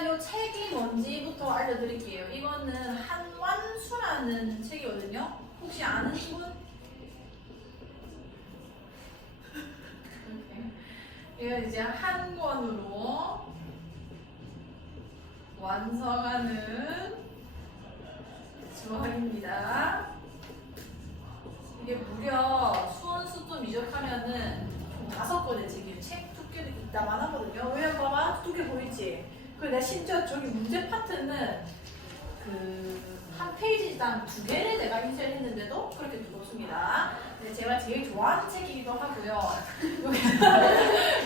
일단 요 책이 뭔지부터 알려드릴게요. 이거는 한완수라는 책이거든요. 혹시 아는 분? 이건 이제 한 권으로 완성하는 조합입니다. 이게 무려 수원수도 미적하면은 5권의 책이에요. 책 두께도 이따만 하거든요. 왜냐면 봐봐, 두께 보이지? 그리고 내가 심지어 저기 문제 파트는 그 한 페이지당 2개를 내가 인쇄를 했는데도 그렇게 두껍습니다. 근데 제가 제일 좋아하는 책이기도 하고요.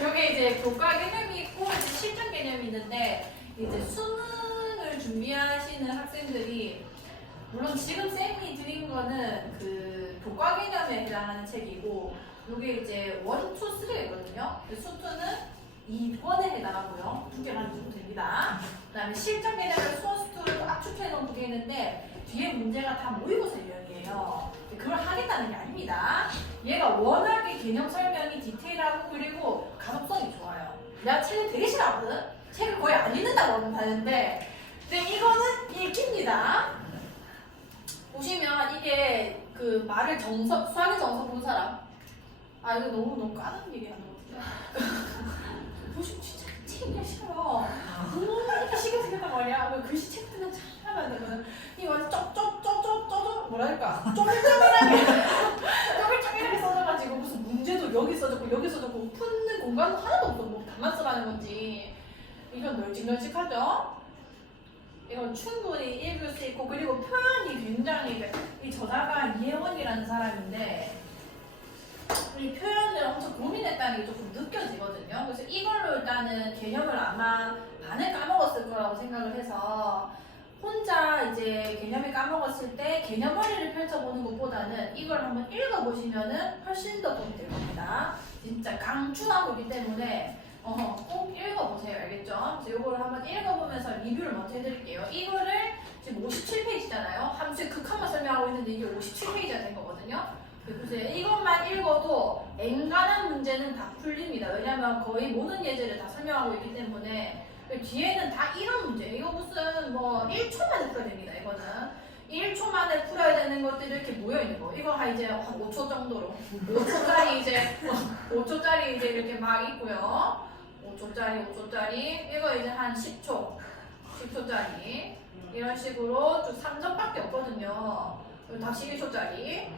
요게 이제 교과 개념이 있고 이제 실전 개념이 있는데, 이제 수능을 준비하시는 학생들이 물론 지금 쌤이 드린 거는 그 교과 개념에 해당하는 책이고, 요게 이제 1, 2, 3가 있거든요. 수투는 2권에 해당하고요. 2개만 주면 됩니다. 그 다음에 실전 개념을 수어수투를 압축해 놓은 2개 있는데, 뒤에 문제가 다 모의고사 유형이에요. 그걸 하겠다는 게 아닙니다. 얘가 워낙에 개념 설명이 디테일하고 그리고 가독성이 좋아요. 내가 책을 되게 싫어하거든? 책을 거의 안 읽는다고 하는데, 근데 이거는 읽힙니다. 보시면 이게 그 말을 수학의 정석 본 사람? 아, 이거 너무 까는 얘기 하는 것 같아요. 보시면 진짜 책 읽기 싫어. 너무 이렇게 시간 생겼단 말이야. 글씨 책 뜨면 잘하면 되거든. 이 완전 뭐랄까 쪼글쪼글하게 써져가지고 무슨 문제도 여기 써졌고 여기 써졌고 푸는 공간도 하나도 없어. 뭐 답만 써라는 건지. 이건 널찍널찍하죠? 이건 충분히 읽을 수 있고, 그리고 표현이 굉장히, 이 저자가 이혜원이라는 사람인데 이 표현을 엄청 고민했다는 게 조금 느껴지거든요. 그래서 이걸로 일단은 개념을 아마 반을 까먹었을 거라고 생각을 해서, 혼자 이제 개념을 까먹었을 때 개념머리를 펼쳐보는 것보다는 이걸 한번 읽어보시면은 훨씬 더 도움이 될 겁니다. 진짜 강추하고 있기 때문에 꼭 읽어보세요. 알겠죠? 그래서 이거를 한번 읽어보면서 리뷰를 먼저 해드릴게요. 이거를 지금 57페이지잖아요. 함수의 극한만 설명하고 있는데 이게 57페이지가 된 거거든요. 그래서 이것만 읽어도 엔간한 문제는 다 풀립니다. 왜냐면 거의 모든 예제를 다 설명하고 있기 때문에. 뒤에는 다 이런 문제. 이거 무슨 뭐 1초 만에 풀어야 됩니다. 이거는 1초 만에 풀어야 되는 것들이 이렇게 모여있는 거. 이거 이제 한 5초 정도로 5초짜리 이제 이렇게 막 있고요. 5초짜리 이거 이제 한 10초짜리 이런 식으로 좀 3점밖에 없거든요. 다 12초짜리.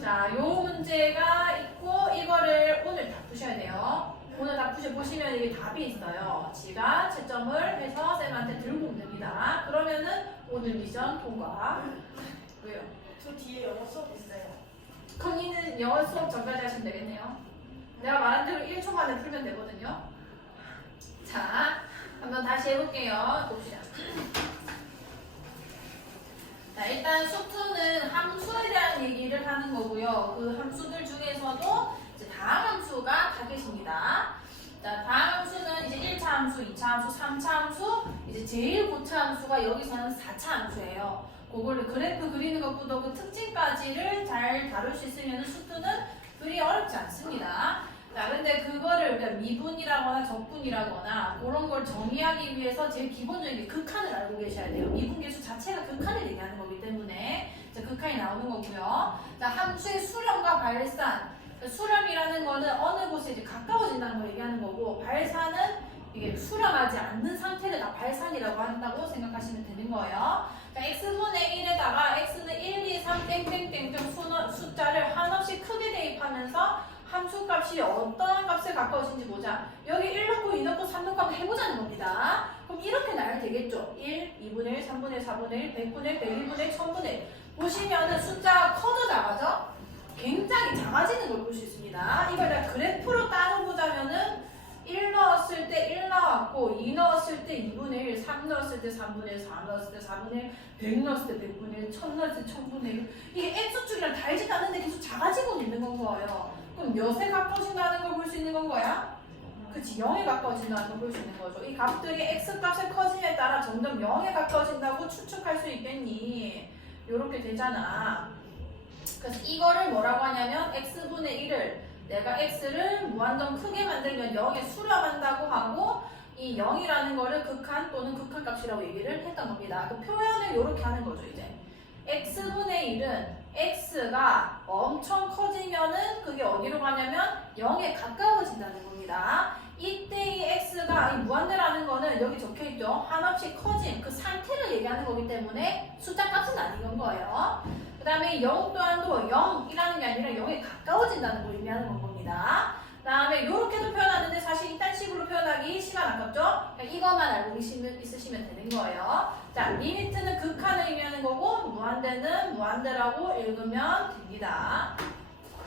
자, 요 문제가 있고 이거를 오늘 다 푸셔야 돼요. 오늘 다 보시면 이게 답이 있어요. 지가 채점을 해서 쌤한테 들고 오면 됩니다. 그러면은 오늘 미션 통과. 왜요? 저 뒤에 영어 수업 있어요. 컨이는 영어 수업 전까지 하시면 되겠네요. 내가 말한 대로 1초 만에 풀면 되거든요. 자, 한번 다시 해볼게요. 봅시다. 자, 일단 수투는 함수에 대한 얘기를 하는 거고요. 그 함수들 중에서도 이제 다항 함수가 다 계십니다. 자, 다항 함수는 이제 1차 함수, 2차 함수, 3차 함수, 이제 제일 고차 함수가 여기서는 4차 함수예요. 그거를 그래프 그리는 것보다 그 특징까지를 잘 다룰 수 있으면 수투는 그리 어렵지 않습니다. 자, 근데 그거를 그러니까 미분이라거나 적분이라거나 그런 걸 정의하기 위해서 제일 기본적인 게 극한을 알고 계셔야 돼요. 미분계수 자체가 극한을 얘기하는 거기 때문에 자, 극한이 나오는 거고요. 자, 함수의 수렴과 발산. 수렴이라는 거는 어느 곳에 이제 가까워진다는 걸 얘기하는 거고, 발산은 이게 수렴하지 않는 상태를 다 발산이라고 한다고 생각하시면 되는 거예요. 자, x분의 1에다가 x는 1, 2, 3 땡땡땡땡 숫자를 한없이 크게 대입하면서 함수값이 어떤 값에 가까워진지 보자. 여기 1 넣고 2 넣고 3 넣고 한번 해보자는 겁니다. 그럼 이렇게 나야 되겠죠. 1, 2분의 1, 3분의 1, 4분의 1, 100분의 1, 101분의 1, 1000분의 1. 보시면은 숫자가 커져 나가죠? 굉장히 작아지는 걸 볼 수 있습니다. 이걸 내가 그래프로 따져보자면은 1 넣었을 때 1 나왔고, 2 넣었을 때 2분의 1, 3 넣었을 때 3분의 1, 4 넣었을 때 4분의 1, 100 넣었을 때 100분의 1, 1000 넣었을 때 1000분의 1. 이게 x축이랑 다르지 않는데 계속 작아지고 있는 건 거예요. 그럼 몇에 가까워진다는 걸 볼 수 있는 건 거야? 그치, 0에 가까워진다는 걸 볼 수 있는 거죠. 이 값들이 x값의 커짐에 따라 점점 0에 가까워진다고 추측할 수 있겠니? 요렇게 되잖아. 그래서 이거를 뭐라고 하냐면 x분의 1을 내가 x를 무한정 크게 만들면 0에 수렴한다고 하고, 이 0이라는 거를 극한 또는 극한값이라고 얘기를 했던 겁니다. 그 표현을 이렇게 하는 거죠. 이제 x분의 1은 x가 엄청 커지면은 그게 어디로 가냐면 0에 가까워진다는 겁니다. 이때 이 x가 이 무한대라는 거는 여기 적혀있죠. 한없이 커진 그 상태를 얘기하는 거기 때문에 숫자 값은 아닌 거예요. 그 다음에 0 또한도 0이라는 게 아니라 0에 가까워진다는 걸 의미하는 겁니다. 그 다음에 이렇게도 표현하는데 사실 이딴 식으로 표현하기 시간 아깝죠? 그러니까 이것만 알고 있으시면 되는 거예요. 자, 리미트는 극한을 의미하는 거고 무한대는 무한대라고 읽으면 됩니다.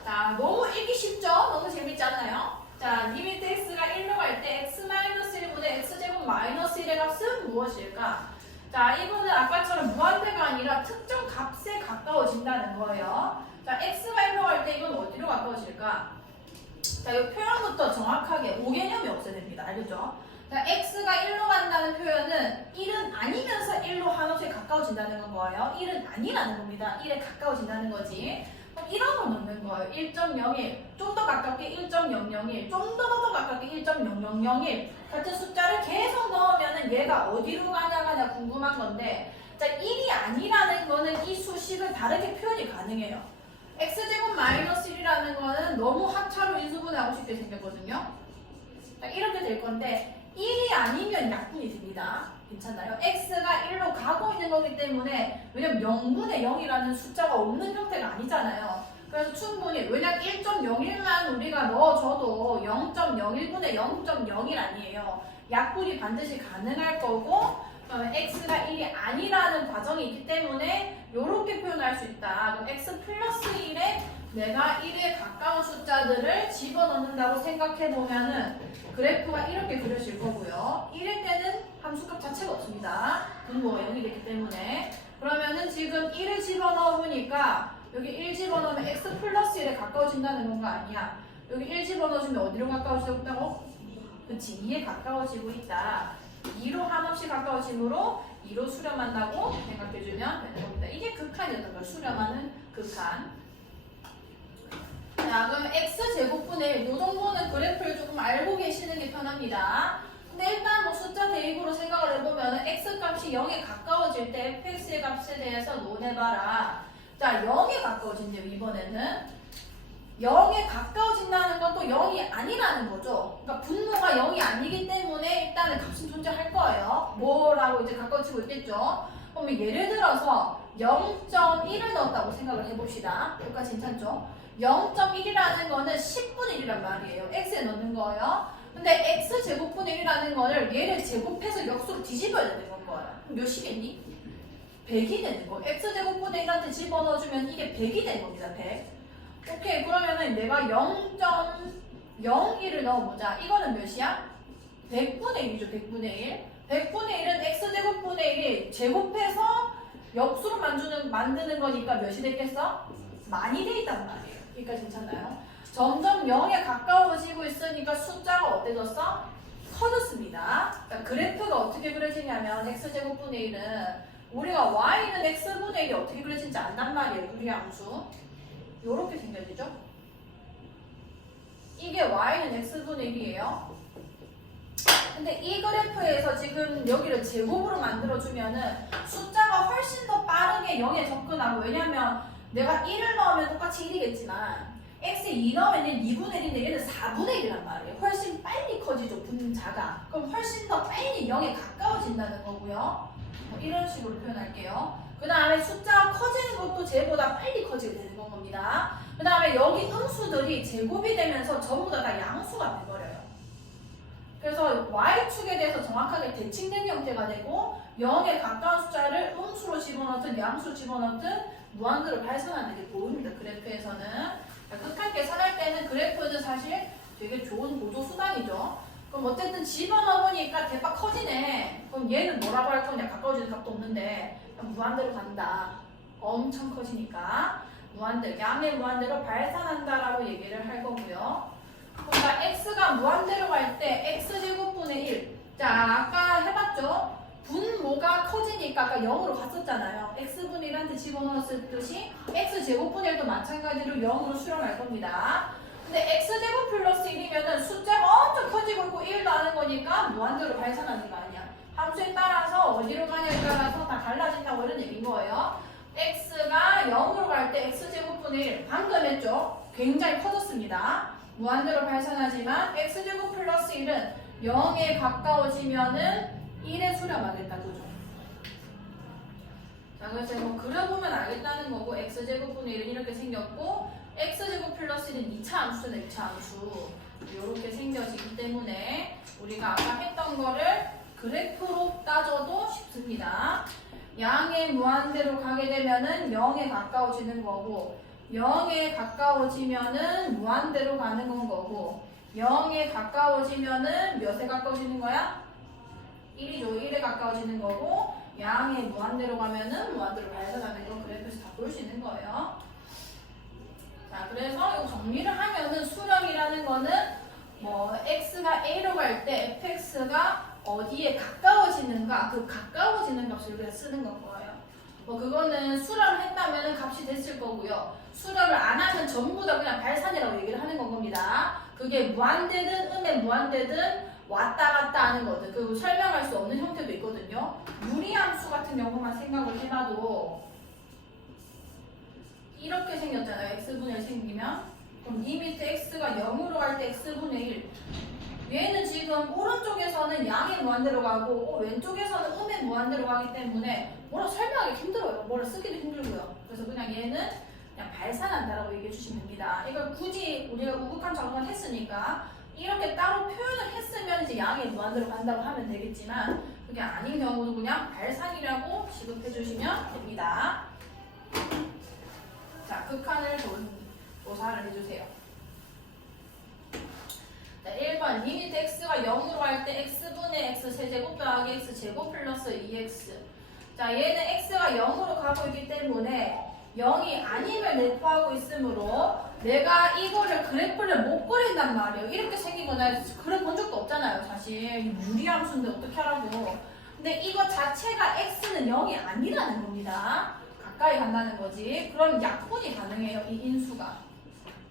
자, 너무 읽기 쉽죠? 너무 재밌지 않나요? 자, 리미트 x가 1로 갈 때 x-1분의 x제곱 마이너스 1의 값은 무엇일까? 자, 이거는 아까처럼 무한대가 아니라 특정 값에 가까워진다는 거예요. 자, x가 1로 갈 때 이건 어디로 가까워질까? 자, 이 표현부터 정확하게 오개념이 없어야 됩니다. 알겠죠? 자, x가 1로 간다는 표현은 1은 아니면서 1로 한없이 가까워진다는 거예요. 1은 아니라는 겁니다. 1에 가까워진다는 거지. 그럼 이런 걸 넣는 거예요. 1.01, 좀 더 가깝게 1.001, 좀 더 가깝게 1.0001 같은 숫자를 계속 넣으면 얘가 어디로 가냐가 궁금한 건데, 자, 1이 아니라는 거는 이 수식을 다르게 표현이 가능해요. x제곱 마이너스 1이라는 거는 너무 합차로 인수분해하고 싶게 생겼거든요. 자, 이렇게 될 건데 1이 아니면 약분이 됩니다. 괜찮나요? x가 1로 가고 있는 거기 때문에, 왜냐면 0분의 0이라는 숫자가 없는 형태가 아니잖아요. 그래서 충분히, 왜냐면 1.01만 우리가 넣어줘도 0.01분의 0.01 아니에요. 약분이 반드시 가능할 거고, x가 1이 아니라는 과정이 있기 때문에 이렇게 표현할 수 있다. 그럼 x 플러스 1에 내가 1에 가까운 숫자들을 집어넣는다고 생각해보면은 그래프가 이렇게 그려질 거고요. 1일 때는 함수값 자체가 없습니다. 분모가 0이 됐기 때문에. 그러면은 지금 1을 집어넣어 보니까 여기 1 집어넣으면 x 플러스 1에 가까워진다는 건가 아니야? 여기 1 집어넣어주면 어디로 가까워지고 있다고? 그치, 2에 가까워지고 있다. 2로 한없이 가까워짐으로 2로 수렴한다고 생각해주면 되는 겁니다. 이게 극한이었던 거예요. 수렴하는 극한. 자, 그럼 x제곱분의 1, 이 정도는 그래프를 조금 알고 계시는 게 편합니다. 근데 일단 뭐 숫자 대입으로 생각을 해보면 x값이 0에 가까워질 때 fx의 값에 대해서 논해봐라. 자, 0에 가까워진대요. 이번에는 0에 가까워진다는 건 또 0이 아니라는 거죠. 그러니까 분모가 0이 아니기 때문에 일단은 값은 존재할 거예요. 뭐라고 이제 가까워지고 있겠죠. 그러면 예를 들어서 0.1을 넣었다고 생각을 해봅시다. 여기까지 괜찮죠? 0.1이라는 거는 10분의 1이란 말이에요. x에 넣는 거예요. 근데 x제곱분의 1이라는 거를 얘를 제곱해서 역수로 뒤집어야 되는 거예요. 그럼 몇이겠니? 100이 되는 거. x제곱분의 1한테 집어넣어주면 이게 100이 되는 겁니다. 100. 오케이, 그러면은 내가 0.01을 넣어보자. 이거는 몇이야? 100분의 1이죠. 100분의 1. 100분의 1은 x제곱분의 1이 제곱해서 역수로 만드는 거니까 몇이 되겠어? 많이 돼 있단 말이에요. 여기까지 괜찮나요? 점점 0에 가까워지고 있으니까 숫자가 어때졌어? 커졌습니다. 그러니까 그래프가 어떻게 그려지냐면 x제곱분의 1은 우리가 y는 x분의 1이 어떻게 그려진지 안단 말이에요. 우리 함수. 요렇게 생겨지죠? 이게 y는 x분의 1이에요. 근데 이 그래프에서 지금 여기를 제곱으로 만들어주면은 숫자가 훨씬 더 빠르게 0에 접근하고, 왜냐면 내가 1을 넣으면 똑같이 1이겠지만 x에 2 넣으면 2분의 1인데 얘는 4분의 1이란 말이에요. 훨씬 빨리 커지죠. 분자가. 그럼 훨씬 더 빨리 0에 가까워진다는 거고요. 이런 식으로 표현할게요. 그 다음에 숫자가 커지는 것도 쟤보다 빨리 커지게 되는 겁니다. 그 다음에 여기 음수들이 제곱이 되면서 전부 다 양수가 돼버려요. 그래서 y축에 대해서 정확하게 대칭된 형태가 되고 0에 가까운 숫자를 음수로 집어넣든 양수로 집어넣든 무한대로 발산하는 게 보입니다. 그래프에서는. 극한 계산할 때는 그래프는 사실 되게 좋은 보조 수단이죠. 그럼 어쨌든 집어넣으니까 대박 커지네. 그럼 얘는 뭐라고 할 거냐? 가까워지는 값도 없는데 무한대로 간다. 엄청 커지니까 무한대로, 양의 무한대로 발산한다라고 얘기를 할 거고요. 그러니까 x가 무한대로 갈 때 x제곱분의 1. 자, 아까 해봤죠? 분모가 커지니까 아까 0으로 갔었잖아요. x분의 1한테 집어넣었을 듯이 x제곱분의 1도 마찬가지로 0으로 수렴할 겁니다. 근데 x제곱 플러스 1이면은 숫자가 엄청 커지고 있고 1도 하는 거니까 무한대로 발산하는 거 아니야. 함수에 따라서 어디로 가냐에 따라서 다 달라진다고 이런 얘기인 거예요. x가 0으로 갈 때 x제곱분의 1 방금 했죠? 굉장히 커졌습니다. 무한대로 발산하지만 x제곱 플러스 1은 0에 가까워지면은 1에 수렴하겠다. 그죠? 자, 그래서 뭐 그려보면 알겠다는 거고 x제곱분의 1은 이렇게 생겼고 x제곱 플러스 1은 2차 함수잖아. 2차 함수. 이렇게 생겨지기 때문에 우리가 아까 했던 거를 그래프로 따져도 쉽습니다. 양의 무한대로 가게 되면은 0에 가까워지는 거고 0에 가까워지면은 무한대로 가는 건 거고 0에 가까워지면은 몇에 가까워지는 거야? 1이죠. 1에 가까워지는 거고 양의 무한대로 가면은 무한대로 발산하는 거 그래프에서 다 볼 수 있는 거예요. 자, 그래서 이거 정리를 하면은 수렴이라는 거는 뭐 x가 a로 갈 때 fx가 어디에 가까워지는가 그 가까워지는 값을 그냥 쓰는 건 거예요. 뭐 그거는 수렴했다면 값이 됐을 거고요. 수렴을 안 하면 전부 다 그냥 발산이라고 얘기를 하는 건 겁니다. 그게 무한대든 음에 무한대든 왔다 갔다 하는 거든. 그리고 설명할 수 없는 형태도 있거든요. 유리함수 같은 경우만 생각을 해봐도 이렇게 생겼잖아요. x분의 1 생기면 그럼 리미트 x가 0으로 갈 때 x분의 1 얘는 지금 오른쪽에서는 양의 무한대로 가고 왼쪽에서는 음의 무한대로 가기 때문에 뭐라 설명하기 힘들어요. 뭐라 쓰기도 힘들고요. 그래서 그냥 얘는 그냥 발산한다라고 얘기해 주시면 됩니다. 이걸 굳이 우리가 우극한 적응을 했으니까 이렇게 따로 표현을 했으면 이제 양의 무한대로 간다고 하면 되겠지만 그게 아닌 경우도 그냥 발산이라고 지급해 주시면 됩니다. 자, 극한을 조사를 해주세요. 자, 1번 리미트 x가 0으로 갈 때 x분의 x 세제곱 더하기 x 제곱 플러스 2x. 자, 얘는 x가 0으로 가고 있기 때문에 0이 아님을 내포하고 있으므로 내가 이거를 그래프를 못 그린단 말이에요. 이렇게 생긴 거나 그래 본 적도 없잖아요. 사실 유리함수인데 어떻게 하라고. 근데 이거 자체가 x는 0이 아니라는 겁니다. 가까이 간다는 거지. 그럼 약분이 가능해요. 이 인수가.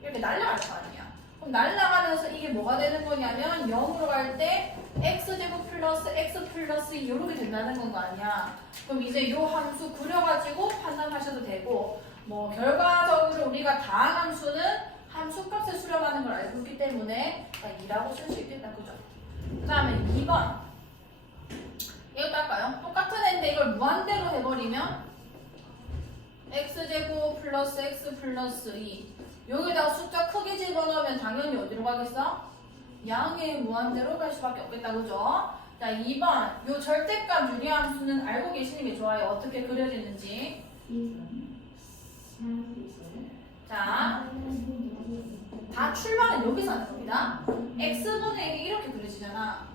이렇게 날아갈 거 아니야. 그럼 날아가면서 이게 뭐가 되는 거냐면 0으로 갈 때 x제곱 플러스 x 플러스 2 이렇게 된다는 건 거 아니야. 그럼 이제 이 함수 그려가지고 판단하셔도 되고 뭐 결과적으로 우리가 다항 함수는 함수값을 수렴하는 걸 알고 있기 때문에 2라고 쓸 수 있겠다. 그죠? 그 다음에 2번 이것도 할까요? 똑같은 애인데 이걸 무한대로 해버리면 x제곱 플러스 x 플러스 2 여기다가 숫자 크게 집어넣으면 당연히 어디로 가겠어? 양의 무한대로 갈 수밖에 없겠다. 그죠? 자, 2번 요 절대값 유리함수는 알고 계시는 게 좋아요. 어떻게 그려지는지. 자, 다 출발은 여기서 하는 겁니다. x분의 1이 이렇게 그려지잖아.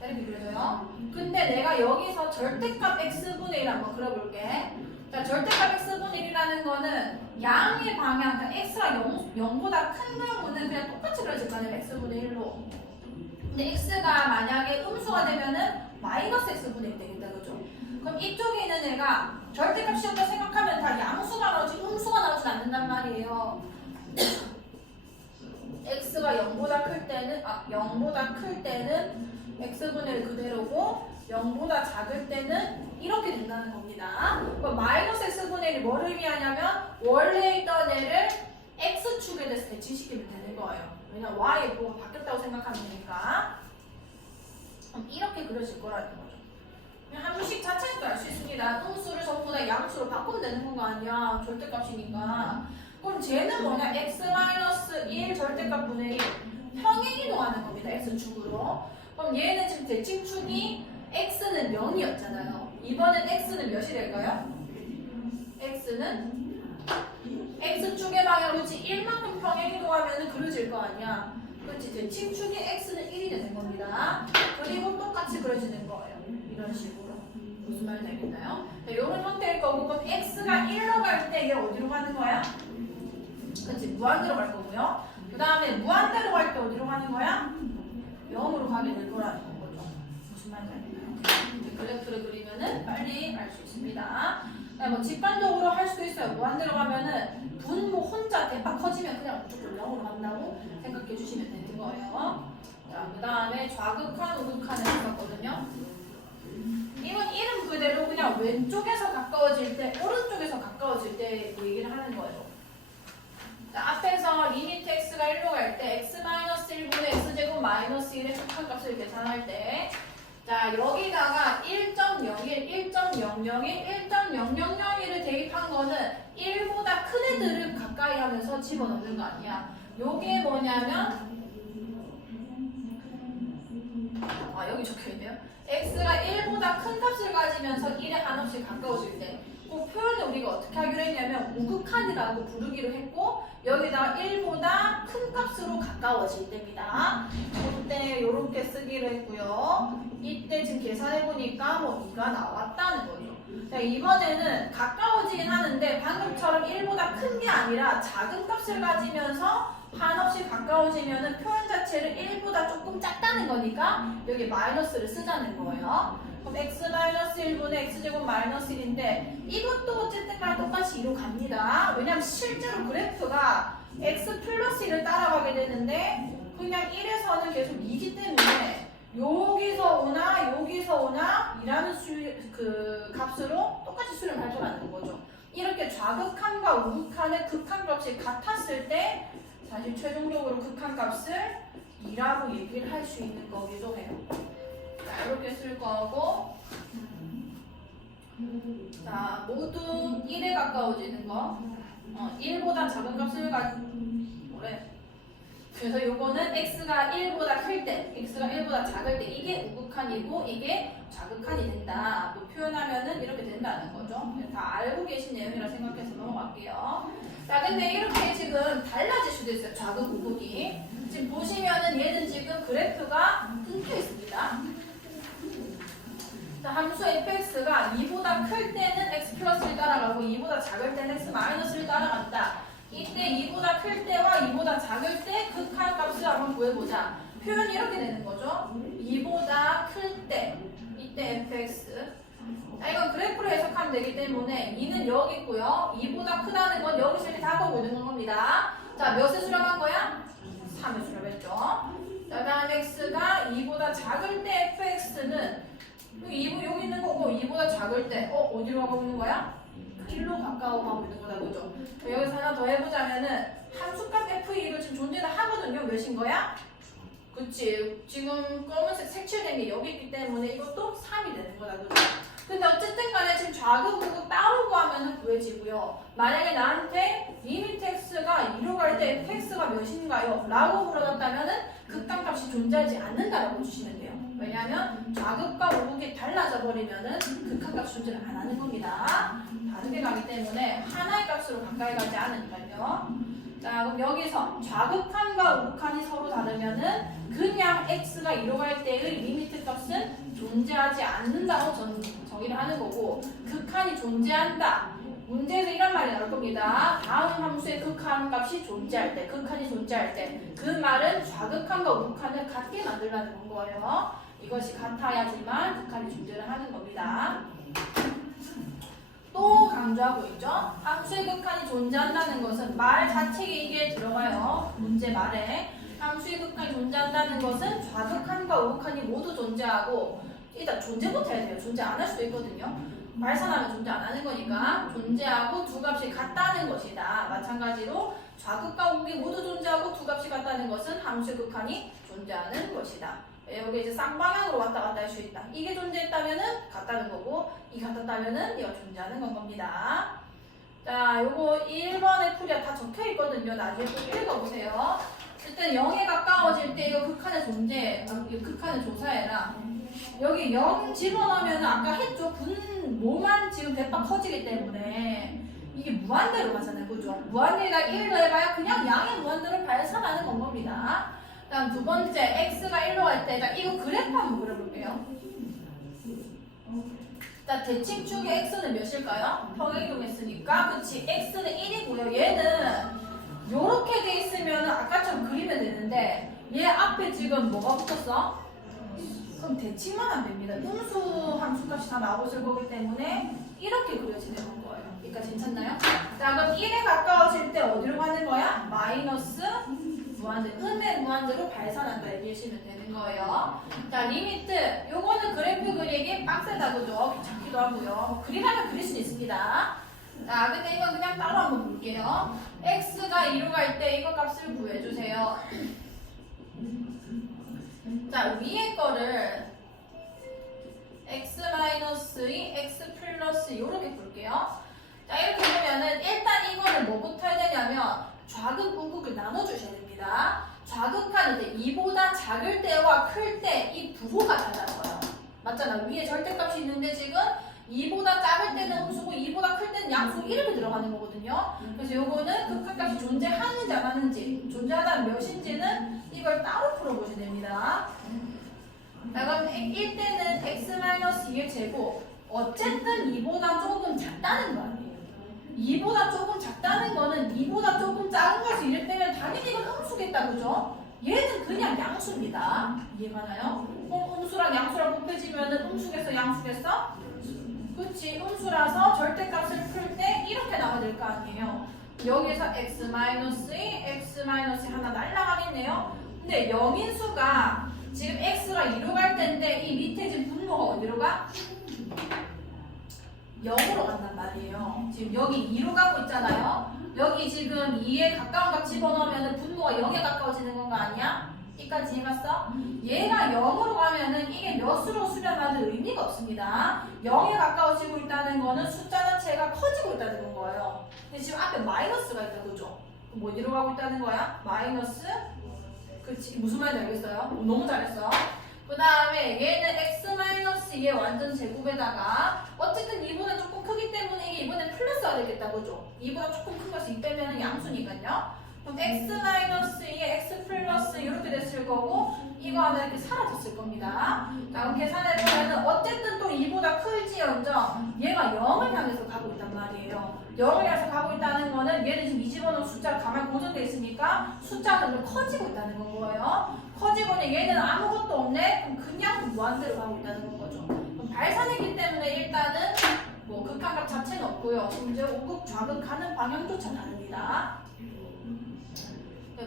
이렇게 그려져요. 근데 내가 여기서 절대값 x분의 1 한번 그려볼게. 자, 절대값 x분의 1이라는 거는 양의 방향, 그러니까 x가 0보다 큰 경우는 그냥 똑같이 그려질 거예요. x분의 1로. 근데 x가 만약에 음수가 되면은 마이너스 x분의 1 되겠다. 그죠? 그럼 이쪽에 있는 애가 절대값이었다 생각하면 다 양수가 나오지 음수가 나오진 않는단 말이에요. x가 0보다 클 때는 0보다 클 때는 x분의 1 그대로고 0보다 작을 때는 이렇게 된다는 겁니다. 그럼 마이너스 x분의 1이 뭐를 의미하냐면 원래 있던 애를 x축에 대해서 대칭시키면 되는 거예요. 왜냐면 y의 부호가 바뀌었다고 생각하면 되니까. 그럼 이렇게 그려질 거라는 거죠. 함수식 자체도 알 수 있습니다. 음수를 전부 다 양수로 바꾸면 되는 거 아니야. 절대값이니까. 그럼 쟤는 뭐냐? x-1 절대값 분의 1 평행이동하는 겁니다. x축으로. 그럼 얘는 지금 대칭축이 x는 0이었잖아요. 이번엔 x는 몇이 될까요? x는 x축의 방향으로 1만큼 평행이동하면 그려질 거 아니야. 그렇지. 대칭축이 x는 1이 되는 겁니다. 그리고 똑같이 그려지는 거예요. 이런 식으로. 무슨 말인지 알겠나요? 자, 이런 형태일 거고 그럼 x가 1로 갈 때 얘 어디로 가는 거야? 그렇지. 무한대로 갈 거고요. 그 다음에 무한대로 갈 때 어디로 가는 거야? 0으로 가게 될 거라는 거죠. 무슨 말인지 알겠나요? 그래프를 그리면은 빨리 알 수 있습니다. 뭐 직관적으로 할 수도 있어요. 무한대로 가면은 분모 혼자 대박 커지면 그냥 무조건 0으로 간다고 생각해 주시면 되는 거예요. 자, 그 다음에 좌극한, 우극한을 했었거든요. 이건 이름 그대로 그냥 왼쪽에서 가까워질 때, 오른쪽에서 가까워질 때 얘기를 하는 거예요. 자, 앞에서 리미트 x가 1로 갈 때 x-1분의 x제곱 마이너스 1의 극한값을 계산할 때 자, 여기다가 1.01, 1.001, 1.0001을 대입한 거는 1보다 큰 애들을 가까이 하면서 집어넣는 거 아니야. 요게 뭐냐면 여기 적혀있네요. x가 1보다 큰 값을 가지면서 1에 한없이 가까워질 때 그 표현을 우리가 어떻게 하기로 했냐면 우극한이라고 부르기로 했고 여기다가 1보다 큰 값으로 가까워질 때입니다. 그때 이렇게 쓰기로 했고요. 이때 지금 계산해보니까 뭐 2가 나왔다는 거죠. 자, 이번에는 가까워지긴 하는데 방금처럼 1보다 큰 게 아니라 작은 값을 가지면서 한없이 가까워지면은 표현 자체를 1보다 조금 작다는 거니까 여기 마이너스를 쓰자는 거예요. 그럼 x-1분의 x제곱 마이너스 1인데 이것도 어쨌든 간에 똑같이 2로 갑니다. 왜냐면 실제로 그래프가 x 플러스 1을 따라가게 되는데 그냥 1에서는 계속 2기 때문에 여기서 오나 이라는 그 값으로 똑같이 수를 발표하는 거죠. 이렇게 좌극한과 우극한의 극한값이 같았을 때 사실 최종적으로 극한값을 2라고 얘기를 할 수 있는 거기도 해요. 자, 이렇게 쓸 거고 자, 모두 1에 가까워지는 거 1보다 작은 값을 뭐래? 그래서 요거는 x가 1보다 클 때, x가 1보다 작을 때 이게 우극한이고 이게 좌극한이 된다. 또 표현하면은 이렇게 된다는 거죠. 다 알고 계신 내용이라 생각해서 넘어갈게요. 자, 근데 이렇게 지금 달라질 수도 있어요. 좌극, 우극이. 지금 보시면은 얘는 지금 그래프가 끊겨 있습니다. 자, 함수 fx가 2보다 클 때는 x 플러스를 따라가고 2보다 작을 때는 x 마이너스를 따라간다. 이때 2보다 클 때와 2보다 작을 때 극한값을 한번 구해보자. 표현이 이렇게 되는 거죠. 2보다 클 때, 이때 fx. 자, 이건 그래프로 해석하면 되기 때문에 2는 여기 있고요. 2보다 크다는 건 여기서 이렇게 다가오고 있는 겁니다. 자, 몇에 수렴한 거야? 3에 수렴했죠. 자, 다음 x가 2보다 작을 때 fx는 여기 있는 거고 2보다 작을 때 어디로 가고 있는 거야? 1로 가까워 가고 있는 거다, 그죠? 여기서 하나 더 해보자면은 함수값 f2가 지금 존재를 하거든요. 몇인 거야? 그치? 지금 검은색 색칠된 게 여기 있기 때문에 이것도 3이 되는 거다, 그죠? 근데 어쨌든 간에 지금 좌극, 우극 따로 구하면은 구해지고요. 만약에 나한테 리미트 x가 2로 갈 때 fx가 몇인가요? 라고 물어봤다면은 극단값이 존재하지 않는다라고 주시면 돼요. 왜냐하면 좌극과 우극이 달라져 버리면은 극한값이 존재를 안 하는 겁니다. 다르게 가기 때문에 하나의 값으로 가까이 가지 않으니까요. 자, 그럼 여기서 좌극한과 우극한이 서로 다르면은 그냥 x가 2로 갈 때의 리미트 값은 존재하지 않는다고 정의를 하는 거고 극한이 존재한다. 문제에서 이런 말이 나올 겁니다. 다음 함수의 극한 값이 존재할 때, 극한이 존재할 때 그 말은 좌극한과 우극한을 같게 만들라는 거예요. 이것이 같아야지만 극한이 존재를 하는 겁니다. 또 강조하고 있죠. 함수의 극한이 존재한다는 것은 말 자체에 이게 들어가요. 문제 말에. 함수의 극한이 존재한다는 것은 좌극한과 우극한이 모두 존재하고 일단 존재부터 해야 돼요. 존재 안 할 수도 있거든요. 발산하면 존재 안 하는 거니까 존재하고 두 값이 같다는 것이다. 마찬가지로 좌극과 우극이 모두 존재하고 두 값이 같다는 것은 함수의 극한이 존재하는 것이다. 여기 이제 쌍방향으로 왔다 갔다 할 수 있다. 이게 존재했다면은 같다는 거고 이 같았다면은 얘가 존재하는 건 겁니다. 자, 요거 1번의 풀이가 다 적혀 있거든요. 나중에 꼭 읽어보세요. 일단 0에 가까워질 때 이거 극한의 존재, 극한을 조사해라. 여기 0 집어넣으면 아까 했죠. 분모만 지금 대박 커지기 때문에 이게 무한대로 가잖아요. 그죠? 무한대가 1로 해봐야 그냥 양의 무한대로 발산하는 건 겁니다. 다음 두 번째, x가 1로 갈 때, 자, 이거 그래프 한번 그려볼게요. 자, 대칭축의 x는 몇일까요? 평행이동했으니까, 그치? x는 1이고요. 얘는 요렇게 돼 있으면 아까처럼 그리면 되는데, 얘 앞에 지금 뭐가 붙었어? 그럼 대칭만 하면 됩니다. 음수 함수값이 다 나오고 있을 거기 때문에 이렇게 그려지는 거예요. 여기까지 괜찮나요? 자, 그럼 1에 가까워질 때 어디로 가는 거야? 마이너스 무한대, 음의 무한대로 발산한다 얘기하시면 되는 거예요. 자, 리미트. 요거는 그래프 그리기 빡세다, 그죠? 귀찮기도 하고요. 뭐 그리라면 그릴 수 있습니다. 자, 근데 이건 그냥 따로 한번 볼게요. x가 2로 갈 때 이거 값을 구해주세요. 자, 위에 거를 x-2, x+2 이렇게 볼게요. 자, 이렇게 보면은 일단 이거를 뭐부터 해야 되냐면 좌극, 우극을 나눠주셔야 됩니다. 좌극한 이제 2보다 작을 때와 클 때 이 부호가 달라져요. 맞잖아. 위에 절대값이 있는데 지금 2보다 작을 때는 음수고 2보다 클 때는 양수 이렇게 들어가는 거거든요. 그래서 요거는 극한값이 존재하는지 안 하는지, 존재하다는 몇인지는 이걸 따로 풀어보셔야 됩니다. 자, 그럼 1때는 x-2의 제곱. 어쨌든 2보다 조금 작다는 거 아니에요. 2보다 조금 작다는 거는 2보다 조금 작은 것을 1 빼면 당연히 이건 음수겠다, 그죠? 얘는 그냥 양수입니다. 이해가나요? 음수랑 양수랑 곱해지면은 음수겠어, 양수겠어? 그치, 음수라서 절대값을 풀 때 이렇게 나와야 될 거 아니에요. 여기에서 x-2, x- 하나 날라가겠네요. 근데 영인수가 지금 x가 2로 갈 텐데 이 밑에 지금 분모가 어디로 가? 0으로 간단 말이에요. 지금 여기 2로 가고 있잖아요. 여기 지금 2에 가까운 값 집어넣으면 분모가 0에 가까워지는 건 거 아니야? 이까지 해봤어? 얘가 0으로 가면은 이게 몇으로 수렴하는 의미가 없습니다. 0에 가까워지고 있다는 거는 숫자 자체가 커지고 있다는 거예요. 근데 지금 앞에 마이너스가 있다, 그죠? 뭐 어디로 가고 있다는 거야? 마이너스? 그치, 무슨 말인지 알겠어요? 너무 잘했어. 그 다음에 얘는 x-2의 완전 제곱에다가 어쨌든 2보다 조금 크기 때문에 이게 이번엔 플러스가 되겠다, 그죠? 2보다 조금 큰 것을 2 빼면 양수니까요. 그럼 x-2에 x 플러스 이렇게 됐을 거고 이거 하나 이렇게 사라졌을 겁니다. 자, 그럼 계산해보면 어쨌든 또 2보다 클지언정 얘가 0을 향해서 가고 있단 말이에요. 0을 향해서 가고 있다는 거는 얘는 지금 이 집어넣은 숫자가 가만히 고정되어 있으니까 숫자가 좀 커지고 있다는 건 거예요. 커지고 있는 얘는 아무것도 없네? 그럼 그냥 무한대로 가고 있다는 거죠. 그럼 발산했기 때문에 일단은 뭐 극한값 자체는 없고요. 심지어 우극, 좌극 가는 방향조차 다릅니다.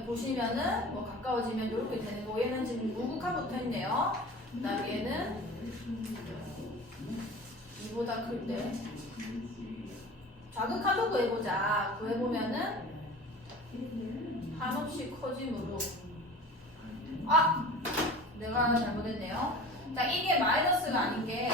보시면은 뭐 가까워지면 이렇게 되는 거. 얘는 지금 우극한 붙어 있네요. 그 다음에 얘는 2보다 클 때 좌극한도 구해보자. 구해보면은 한없이 커짐으로 내가 하나 잘못했네요. 자, 이게 마이너스가 아닌 게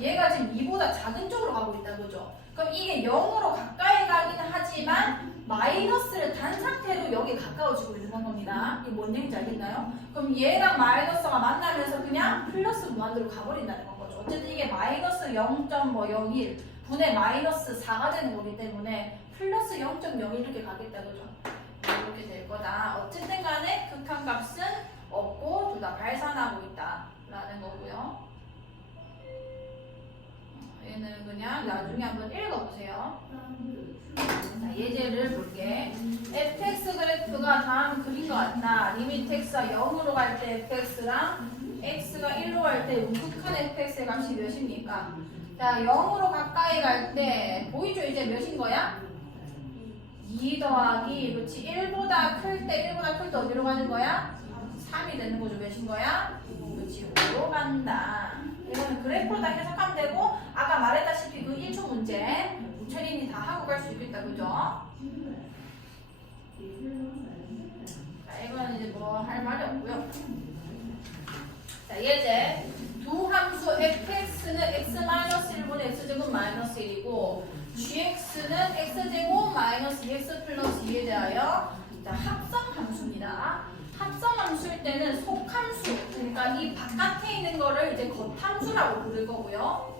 얘가 지금 2보다 작은 쪽으로 가고 있다, 그죠? 그럼 이게 0으로 가까이 가긴 하지만 마이너스를 단 상태로 여기 가까워지고 있는 겁니다. 이게 뭔 얘기인지 알겠나요? 그럼 얘랑 마이너스가 만나면서 그냥 플러스 무한대로 가버린다는 건 거죠. 어쨌든 이게 마이너스 0.01 분의 마이너스 4가 되는 거기 때문에 플러스 0.01 이렇게 가겠다, 그죠? 이렇게 될 거다. 어쨌든 간에 극한값은 없고 둘 다 발산하고 있다라는 거고요. 얘는 그냥 나중에 한번 읽어보세요. 자, 예제를 볼게. fx 그래프가 다음 그린 것 같다. 리미트 x가 0으로 갈 때 fx랑 x가 1로 갈 때 우극한 fx의 값이 몇입니까? 자, 0으로 가까이 갈 때 보이죠? 이제 몇인 거야? 2 더하기 그렇지 1보다 클 때 어디로 가는 거야? 3이 되는 거죠. 몇인 거야? 그렇지 5로 간다. 이거는 그래프로 다 해석하면 되고 아까 말했다시피 그 1초 문제 우철인이 다 하고 갈 수 있겠다, 그죠? 자, 이건 이제 뭐 할 말이 없고요. 자, 예제 두 함수 fx는 x-1분의 x제곱 마이너스 1이고 gx는 x제곱 마이너스 2x 플러스 2에 대하여 자, 합성함수입니다. 합성함수일 때는 속함수, 그러니까 이 바깥에 있는 거를 이제 겉함수라고 부를 거고요.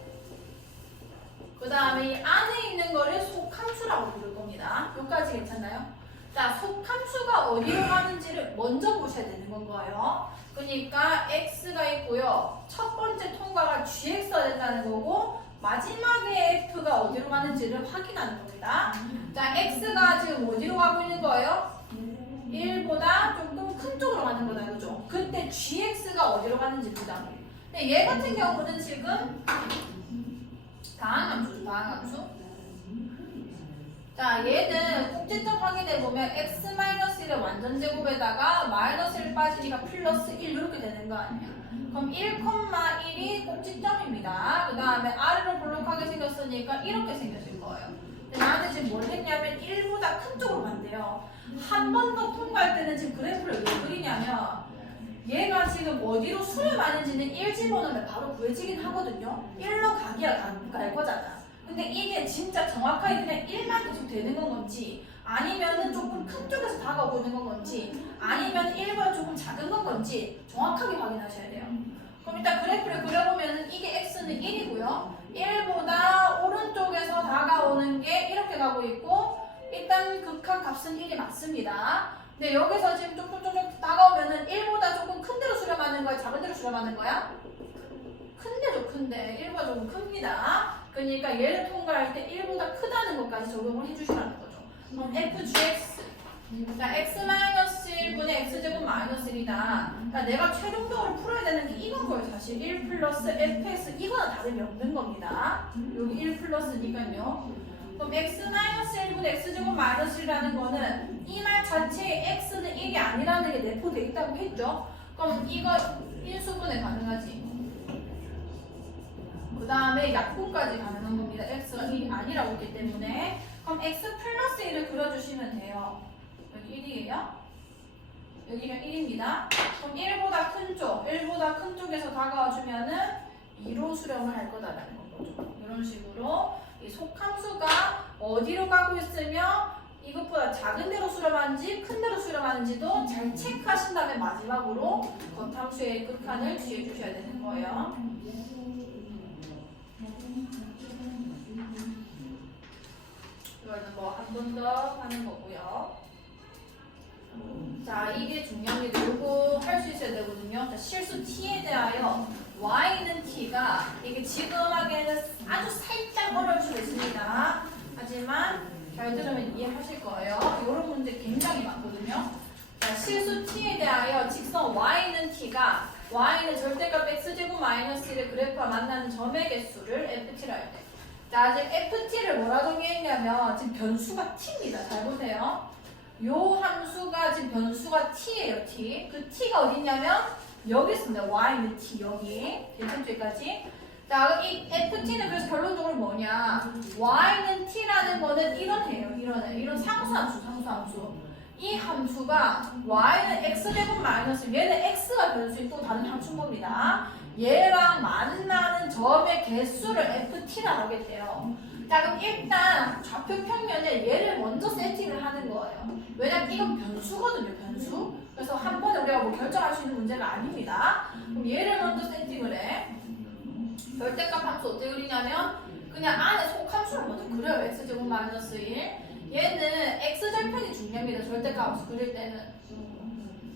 그 다음에 이 안에 있는 거를 속함수라고 부를 겁니다. 여기까지 괜찮나요? 자, 속함수가 어디로 가는지를 먼저 보셔야 되는 건가요? 그러니까 x가 있고요. 첫 번째 통과가 gx가 된다는 거고 마지막에 f가 어디로 가는지를 확인하는 겁니다. 자, x가 지금 어디로 가고 있는 거예요? 1보다 조금 큰 쪽으로 가는 거다, 그죠? 그때 gx가 어디로 가는지 보자. 근데 얘 같은 경우는 지금 다항함수죠. 다항함수. 자, 얘는 꼭지점 확인해보면 x-1을 완전제곱에다가 마이너스 1 빠지니까 플러스 1 이렇게 되는 거 아니야. 그럼 1,1이 꼭지점입니다. 그 다음에 아래로 볼록하게 생겼으니까 이렇게 생겼을 거예요. 근데 나한테 지금 뭘 했냐면 1보다 큰 쪽으로 간대요. 한 번 더 통과할 때는 지금 그래프를 왜 그리냐면 얘가 지금 어디로 수렴하는지는 1 집어넣으면 바로 구해지긴 하거든요. 1로 가기야 갈 거잖아. 근데 이게 진짜 정확하게 그냥 1만 계속 되는 건 건지 아니면은 조금 큰 쪽에서 다가오고 있는 건 건지 아니면 1보다 조금 작은 건 건지 정확하게 확인하셔야 돼요. 그럼 일단 그래프를 그려보면은 이게 x는 1이고요. 1보다 오른쪽에서 다가오는 게 이렇게 가고 있고 일단 극한 값은 1이 맞습니다. 근데 여기서 지금 조금 다가오면은 1보다 조금 큰 데로 수렴하는 거야? 작은 데로 수렴하는 거야? 큰 데죠, 큰데. 1보다 조금 큽니다. 그러니까 얘를 통과할 때 1보다 크다는 것까지 적용을 해주시라는 거죠. 그럼 fgx. 자, x-1분의 x제곱 마이너스 1이다. 그러니까 내가 최종적으로 풀어야 되는 게 이건 거예요, 사실. 1 플러스 fx. 이거는 다름이 없는 겁니다. 여기 1 플러스니까요. 그럼 x-1분의 x제곱 마이너스 1이라는 거는 이 말 자체에 x는 1이 아니라는 게 내포되어 있다고 했죠. 그럼 이거 인수분해 가능하지. 그 다음에 약분까지 가능한 겁니다. x가 1이 아니라고 했기 때문에. 그럼 x 플러스 1을 그려주시면 돼요. 여기 1이에요. 여기는 1입니다. 그럼 1보다 큰 쪽, 1보다 큰 쪽에서 다가와 주면은 2로 수렴을 할 거다라는 거죠. 이런 식으로 이 속함수가 어디로 가고 있으며 이것보다 작은 데로 수렴하는지 큰 데로 수렴하는지도 잘 체크하신 다음에 마지막으로 겉함수의 극한을 취해 주셔야 되는 거예요. 이거는 뭐 한 번 더 하는 거고요. 자, 이게 중요합니다. 이거 할 수 있어야 되거든요. 자, 실수 t에 대하여 y는 t가 이게 지금 하기에는 아주 살짝 어려울 수도 있습니다. 하지만 잘 들으면 이해하실 거예요. 이런 문제 굉장히 많거든요. 자, 실수 t에 대하여 직선 y는 t가 y는 절대값 x제곱 마이너스 1의 그래프와 만나는 점의 개수를 ft라 할 때. 자, 지금 ft를 뭐라 정의했냐면 지금 변수가 t입니다. 잘 보세요. 요 함수가 지금 변수가 t예요, t. 그 t가 어딨냐면 여기 있습니다. y는 t 여기. 괜찮죠, 여기까지? 자, 그럼 이 ft는 그래서 결론적으로 뭐냐? y는 t라는 거는 이런 해요. 이런 상수함수. 이 함수가 y는 x제곱 마이너스 얘는 x가 변수인 또 다른 함수인 겁니다. 얘랑 만나는 점의 개수를 ft라 하겠대요. 자, 그럼 일단 좌표 평면에 얘를 먼저 세팅을 하는 거예요. 왜냐면 이건 변수거든요, 변수. 그래서 한 번에 우리가 뭐 결정할 수 있는 문제가 아닙니다. 그럼 얘를 먼저 세팅을 해. 절대값 함수 어떻게 그리냐면 그냥 안에 속함수를 먼저 그려요. x제곱 마이너스 1. 얘는 x절편이 중요합니다. 절대값 함수 그릴 때는.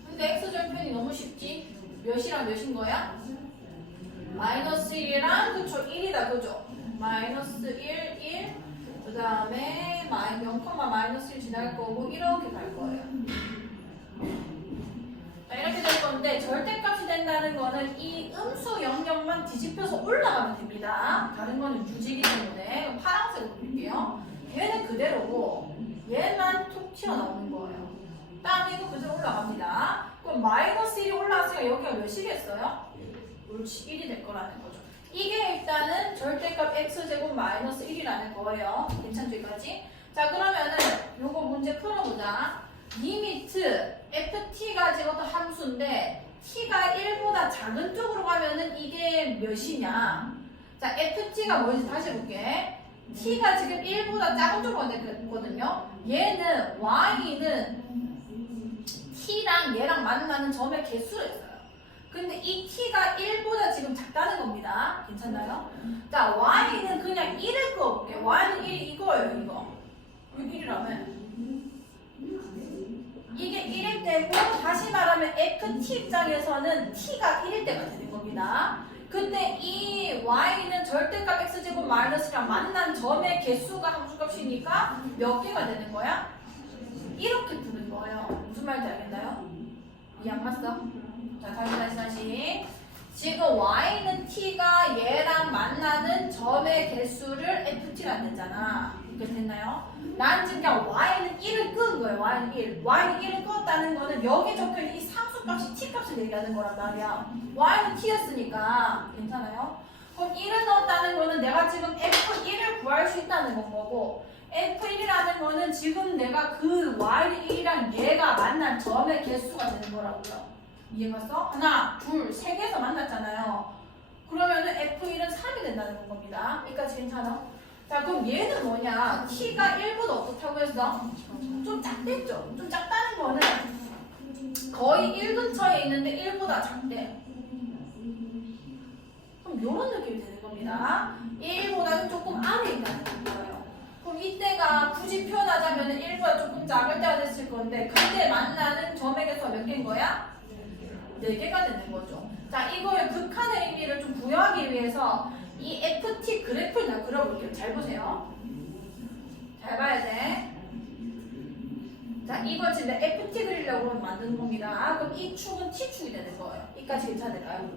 근데 x절편이 너무 쉽지? 몇이랑 몇인 거야? 마이너스 1이랑 그쵸 1이다 그죠? 마이너스 1, 1, 그 다음에 0, 마이너스 1 지날 거고 이렇게 갈 거예요. 자, 이렇게 될 건데 절대값이 된다는 거는 이 음수 영역만 뒤집혀서 올라가면 됩니다. 다른 거는 유지이기 때문에 그럼 파란색으로 볼게요. 얘는 그대로고 얘만 툭 튀어나오는 거예요. 다음에 이거 그대로 올라갑니다. 그럼 마이너스 1이 올라왔으니까 여기가 몇이겠어요? 옳지 1이 될 거라는 거죠. 이게 일단은 절대값 x제곱 마이너스 1이라는 거예요. 괜찮죠 여기까지? 자, 그러면은 요거 문제 풀어보자. 리미트 ft가 지금 어떤 함수인데 t가 1보다 작은 쪽으로 가면은 이게 몇이냐? 자, ft가 뭐인지 다시 볼게. t가 지금 1보다 작은 쪽으로 갔거든요. 얘는 y는 t랑 얘랑 만나는 점의 개수를 했어요. 근데 이 t가 1보다 지금 작다는 겁니다. 괜찮나요? 자, y는 그냥 1을 그어볼게요. y는 1 이거예요, 이거. 이거 1이라면. 이게 1일 때고, 다시 말하면 ft 입장에서는 t가 1일 때가 되는 겁니다. 근데 이 y는 절대값 x제곱 마이너스랑 만난 점의 개수가 함수값이니까 몇 개가 되는 거야? 이렇게 푸는 거예요. 무슨 말인지 알겠나요? 이해 안 갔어? 자, 다시. 지금 y는 t가 얘랑 만나는 점의 개수를 ft라는 데잖아. 이렇게 됐나요? 난 지금 그냥 y는 1을 끄은 거예요. y는 1. y는 1을 끄었다는 거는 여기 적혀있는 이 상수값이 t값을 얘기하는 거란 말이야. y는 t였으니까 괜찮아요? 그럼 1을 넣었다는 거는 내가 지금 f1을 구할 수 있다는 건 거고 f1이라는 거는 지금 내가 그 y1이랑 얘가 만난 점의 개수가 되는 거라고요. 이해갔어? 하나, 둘, 세 개에서 만났잖아요. 그러면은 F1은 3이 된다는 겁니다. 여기까지 괜찮아? 자, 그럼 얘는 뭐냐? T가 1보다 어떻다고 했어? 좀 작댔죠? 좀 작다는 거는 거의 1 근처에 있는데 1보다 작대. 그럼 이런 느낌이 되는 겁니다. 1보다는 조금 아래에 있다는 거예요. 그럼 이때가 굳이 표현하자면 1보다 조금 작을 때가 됐을 건데 그때 만나는 점의 개수가 몇 개인 거야? 4개가 되는 거죠. 자, 이거의 극한의 의미를 좀 부여하기 위해서 이 FT 그래프를 내가 그려볼게요. 잘 보세요. 잘 봐야 돼. 자, 이걸 지금 FT 그리려고 만드는 겁니다. 그럼 이 축은 T축이 되는 거예요. 이까지 괜찮을까요?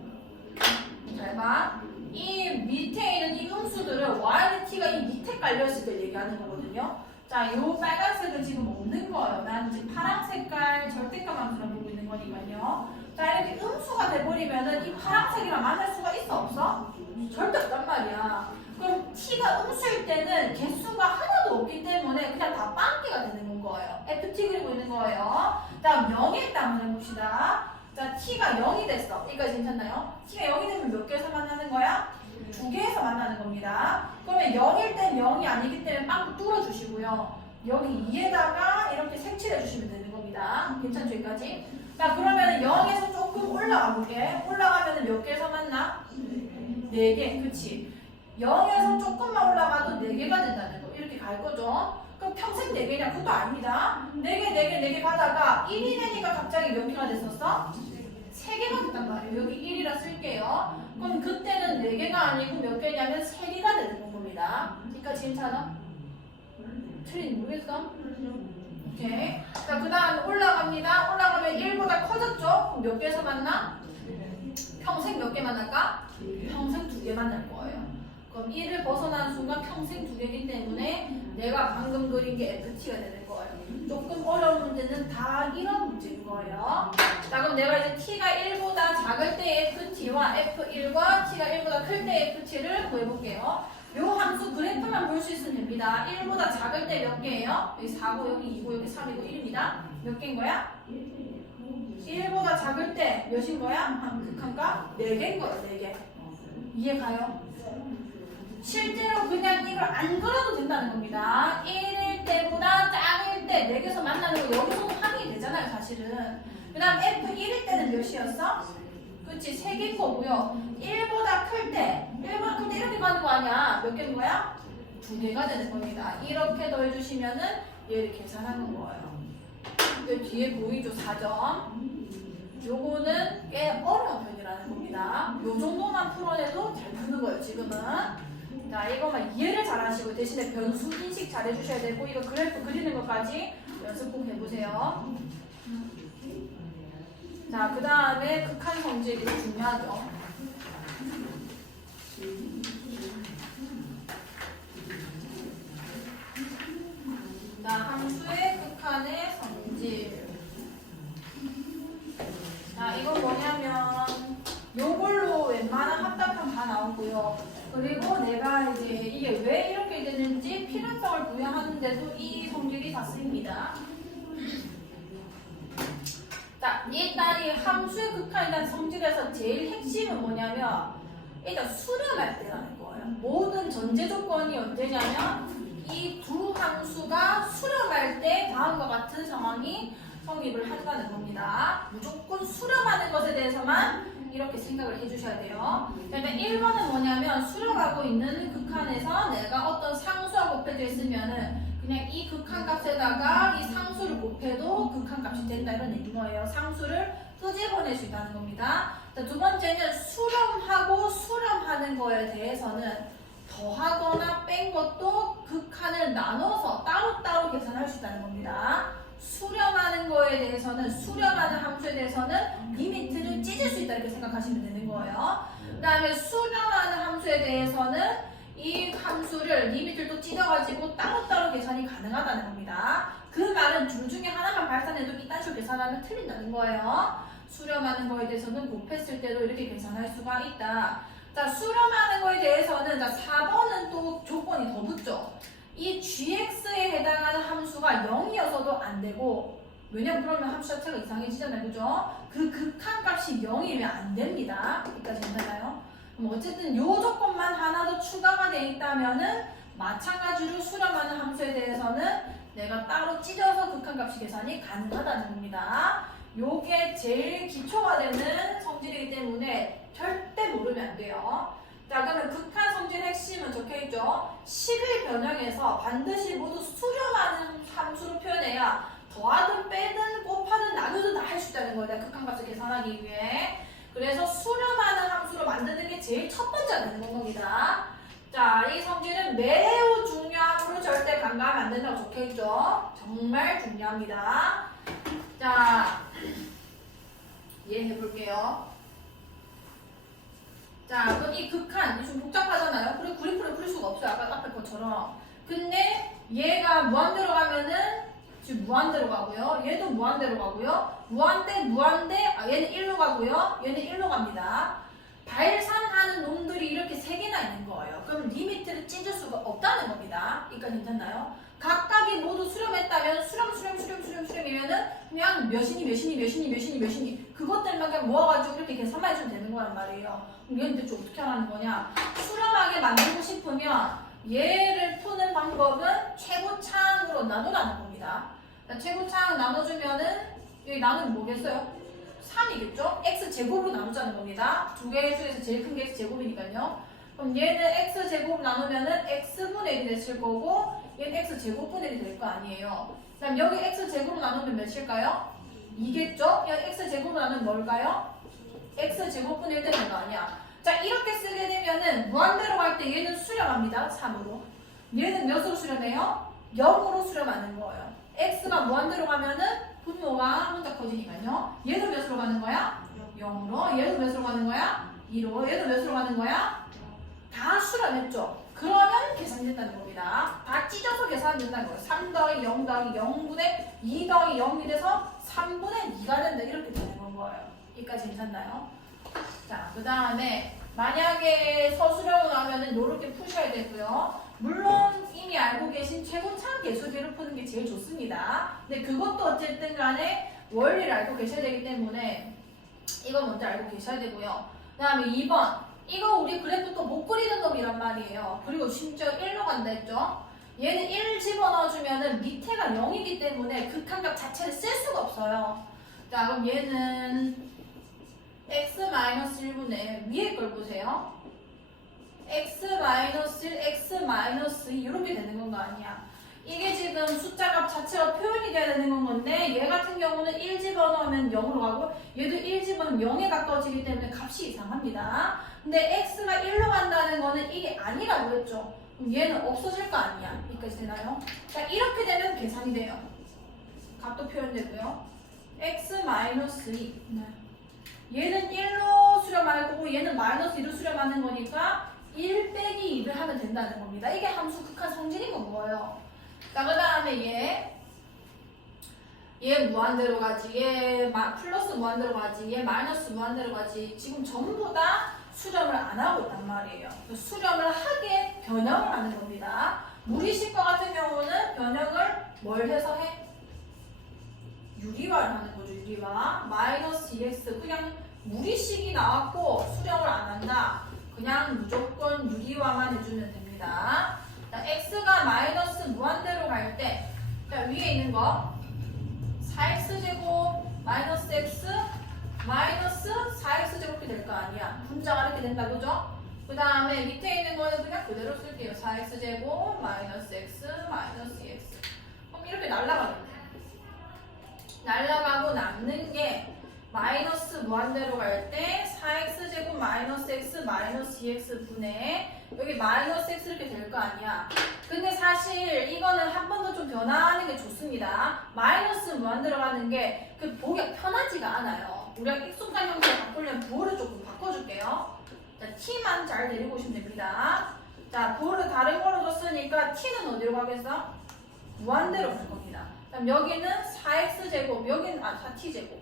잘 봐. 이 밑에 있는 이 음수들은 Y는 T가 이 밑에 깔려있을 때 얘기하는 거거든요. 자, 요 빨간색은 지금 없는 거예요. 난 지금 파란 색깔 절대값만 그려보고 있는 거니까요. 자, 이렇게 음수가 돼버리면은 이 파란색이랑 만날 수가 있어 없어? 절대 없단 말이야. 그럼 t가 음수일 때는 개수가 하나도 없기 때문에 그냥 다 빵개가 되는 거예요. ft 그리고 있는 거예요. 다음 0에 딱 한번 해봅시다. 자, t가 0이 됐어. 여기까지 괜찮나요? t가 0이 되면 몇 개에서 만나는 거야? 2개에서 만나는 겁니다. 그러면 0일 땐 0이 아니기 때문에 빵 뚫어주시고요. 여기 2에다가 이렇게 색칠해 주시면 되는 겁니다. 괜찮죠? 여기까지? 자, 그러면 0에서 조금 올라가 볼게. 올라가면 몇 개에서 만나? 4개. 그치? 0에서 조금만 올라가도 4개가 된다는 거. 이렇게 갈 거죠? 그럼 평생 4개냐? 그것도 아닙니다. 4개 가다가 1이 되니까 갑자기 몇 개가 됐었어? 3개가 됐단 말이에요. 여기 1이라 쓸게요. 그럼 그때는 4개가 아니고 몇 개냐면 3개가 되는 겁니다. 그러니까 괜찮아? 틀린 모르겠어? 오케이. 자, 그 다음 올라갑니다. 올라가면 1보다 커졌죠? 그럼 몇 개에서 만나? 평생 몇 개 만날까? 평생 2개 만날 거예요. 그럼 1을 벗어난 순간 평생 2개이기 때문에 내가 방금 그린 게 FT가 되는 거예요. 조금 어려운 문제는 다 이런 문제인 거예요. 자, 그럼 내가 이제 T가 1보다 작을 때의 FT와 F1과 T가 1보다 클 때의 FT를 구해볼게요. 요 함수 그래프만 볼 수 있으면 됩니다. 1보다 작을 때 몇 개예요? 여기 4고 여기 2고 여기 3이고 1입니다. 몇 개인 거야? 1보다 작을 때 몇인 거야? 극한가? 4개인 거예요. 4개. 이해 가요? 실제로 그냥 이걸 안 그려도 된다는 겁니다. 1일 때보다 작을 때 4개에서 만나는 거 여기서도 확인이 되잖아요. 사실은. 그 다음 F1일 때는 몇이었어? 그치, 3개인 거고요. 1보다 클 때 이렇게 가는 거 아니야? 몇 개인 거야? 2개가 되는 겁니다. 이렇게 더해주시면은 얘를 계산하는 거예요. 근데 뒤에 보이죠? 4점. 요거는 꽤 어려운 편이라는 겁니다. 요 정도만 풀어내도 잘 푸는 거예요, 지금은. 자, 이거만 이해를 잘 하시고 대신에 변수 인식 잘 해주셔야 되고 이거 그래프 그리는 것까지 연습 꼭 해보세요. 자, 그 다음에 극한 성질이 중요하죠. 자, 함수의 극한의 성질. 자, 이건 뭐냐면 요걸로 웬만한 합답형 다 나오고요. 그리고 내가 이제 이게 왜 이렇게 되는지 필연성을 부여하는데도 이 성질이 다 쓰입니다. 자, 일단 이 함수의 극한이라는 성질에서 제일 핵심은 뭐냐면 일단 수렴할 때라는 거예요. 모든 전제 조건이 언제냐면 이 두 함수가 수렴할 때 다음과 같은 상황이 성립을 한다는 겁니다. 무조건 수렴하는 것에 대해서만 이렇게 생각을 해주셔야 돼요. 그러면 1번은 뭐냐면 수렴하고 있는 극한에서 내가 어떤 상수와 곱해져 있으면은 그냥 이 극한값에다가 이 상수를 곱해도 극한값이 된다 이런 얘기인 거예요. 상수를 끄집어낼 수 있다는 겁니다. 자, 두 번째는 수렴하고 수렴하는 거에 대해서는 더하거나 뺀 것도 극한을 나눠서 따로따로 계산할 수 있다는 겁니다. 수렴하는 거에 대해서는 수렴하는 함수에 대해서는 리미트를 찢을 수 있다 이렇게 생각하시면 되는 거예요. 그 다음에 수렴하는 함수에 대해서는 이 함수를 리미트를 또 찢어가지고 따로따로 계산이 가능하다는 겁니다. 그 말은 둘 중에 하나만 발산해도 이딴 식으로 계산하면 틀린다는 거예요. 수렴하는 거에 대해서는 곱했을 때도 이렇게 계산할 수가 있다. 자, 수렴하는 거에 대해서는 자 4번은 또 조건이 더 붙죠. 이 gx에 해당하는 함수가 0이어서도 안 되고, 왜냐면 그러면 함수 자체가 이상해지잖아요. 그죠? 그 극한값이 0이면 안 됩니다. 여기까지 괜찮아요? 그럼 어쨌든 요 조건만 하나 더 추가가 돼 있다면은 마찬가지로 수렴하는 함수에 대해서는 내가 따로 찢어서 극한값이 계산이 가능하다는 겁니다. 요게 제일 기초가 되는 성질이기 때문에 절대 모르면 안 돼요. 자, 그러면 극한 성질 핵심은 적혀있죠. 식의 변형에서 반드시 모두 수렴하는 함수로 표현해야 더하든 빼든 곱하든 나누든 다 할 수 있다는 거예요. 극한값을 계산하기 위해. 그래서 수렴하는 함수로 만드는 게 제일 첫 번째가 되는 겁니다. 자, 이 성질은 매우 중요하므로 절대 간과하면 안 된다고 적혀있죠. 정말 중요합니다. 자, 이해해볼게요. 자, 그럼 이 극한, 좀 복잡하잖아요. 그리고 그래프를 풀 수가 없어요. 아까 앞에 것처럼. 근데 얘가 무한대로 가면은 지금 무한대로 가고요. 얘도 무한대로 가고요. 무한대, 얘는 1로 가고요. 얘는 1로 갑니다. 발산하는 놈들이 이렇게 3개나 있는 거예요. 그럼 리미트를 찢을 수가 없다는 겁니다. 그러니까 괜찮나요? 각각이 모두 수렴했다면 수렴이면은 그냥 몇이니 그것들만 그냥 모아가지고 이렇게 계산만 해주면 되는 거란 말이에요. 그럼 얘는 대체 어떻게 하라는 거냐? 수렴하게 만들고 싶으면 얘를 푸는 방법은 최고차항으로 나누라는 겁니다. 최고차항 나눠주면은 여기 나누면 뭐겠어요? 3이겠죠? x제곱으로 나누자는 겁니다. 두 개 중에서 제일 큰 게 x제곱이니까요. 그럼 얘는 x제곱 나누면은 x분의 1이 됐을 거고 얘는 x제곱분의 1이 될 거 아니에요. 그럼 여기 x제곱으로 나누면 몇일까요? 2겠죠? 여기 x제곱으로 나누면 뭘까요? x제곱분의 1 되는 거 아니야. 자, 이렇게 쓰게 되면은 무한대로 갈 때 얘는 수렴합니다. 3으로. 얘는 몇으로 수렴해요? 0으로 수렴하는 거예요. x가 무한대로 가면은 분모가 혼자 커지니까요. 얘도 몇으로 가는 거야? 0으로. 얘도 몇으로 가는 거야? 2로. 얘도 몇으로 가는 거야? 다 수렴했죠. 그러면 계산된다는 겁니다. 다 찢어서 계산된다는 거예요. 3 더하기 0 더하기 0분의 2 더하기 0이 돼서 3분의 2가 된다. 이렇게 되는 건 거예요. 여기까지 괜찮나요? 자, 그 다음에 만약에 서술형으로 나오면은 이렇게 푸셔야 되고요. 물론 이미 알고 계신 최고차항 계수계를 푸는 게 제일 좋습니다. 근데 그것도 어쨌든 간에 원리를 알고 계셔야 되기 때문에 이거 먼저 알고 계셔야 되고요. 그 다음에 2번. 이거 우리 그래프 또 못 그리는 놈이란 말이에요. 그리고 심지어 1로 간다 했죠? 얘는 1 집어넣어주면은 밑에가 0이기 때문에 극한값 자체를 쓸 수가 없어요. 자, 그럼 얘는 x-1분의 위에 걸 보세요. x-1 이렇게 되는 건 거 아니야. 이게 지금 숫자값 자체가 표현이 돼야 되는 건 건데 얘 같은 경우는 1 집어넣으면 0으로 가고 얘도 1 집어넣으면 0에 가까워지기 때문에 값이 이상합니다. 근데 x가 1로 간다는 거는 이게 아니라고 했죠. 그럼 얘는 없어질 거 아니야. 여기까지 되나요? 자, 이렇게 되면 계산이 돼요. 값도 표현되고요. x-2 얘는 1로 수렴할 거고 얘는 마이너스 2로 수렴하는 거니까 1 빼기 2를 하면 된다는 겁니다. 이게 함수 극한 성질인 건 거예요. 자, 그 다음에 얘 무한대로 가지, 얘 플러스 무한대로 가지, 얘 마이너스 무한대로 가지. 지금 전부 다 수렴을 안 하고 있단 말이에요. 수렴을 하게 변형을 하는 겁니다. 무리식과 같은 경우는 변형을 뭘 해서 해? 유리화를 하는 거죠. 유리화. 마이너스 2x 그냥 무리식이 나왔고 수렴을 안 한다. 그냥 무조건 유리화만 해주면 됩니다. 자, x가 마이너스 무한대로 갈 때, 자, 위에 있는 거 4x제곱 마이너스 x 마이너스 4x제곱 이렇게 될 거 아니야. 분자가 이렇게 된다, 그죠? 그 다음에 밑에 있는 거는 그냥 그대로 쓸게요. 4x제곱 마이너스 x 마이너스 2x. 그럼 이렇게 날라가겠네. 날라가고 남는 게 마이너스 무한대로 갈 때 4x제곱 마이너스 x 마이너스 2x 분의 여기 마이너스 x 이렇게 될 거 아니야. 근데 사실 이거는 한 번 더 좀 변화하는 게 좋습니다. 마이너스 무한 들어가는 게 그 보기가 편하지가 않아요. 우리가 익숙한 형태로 바꾸려면 부호를 조금 바꿔줄게요. 자, t만 잘 데리고 오시면 됩니다. 자, 부호를 다른 걸로 줬으니까 t는 어디로 가겠어? 무한대로 갈 겁니다. 그럼 여기는 4x제곱, 여기는 4t제곱.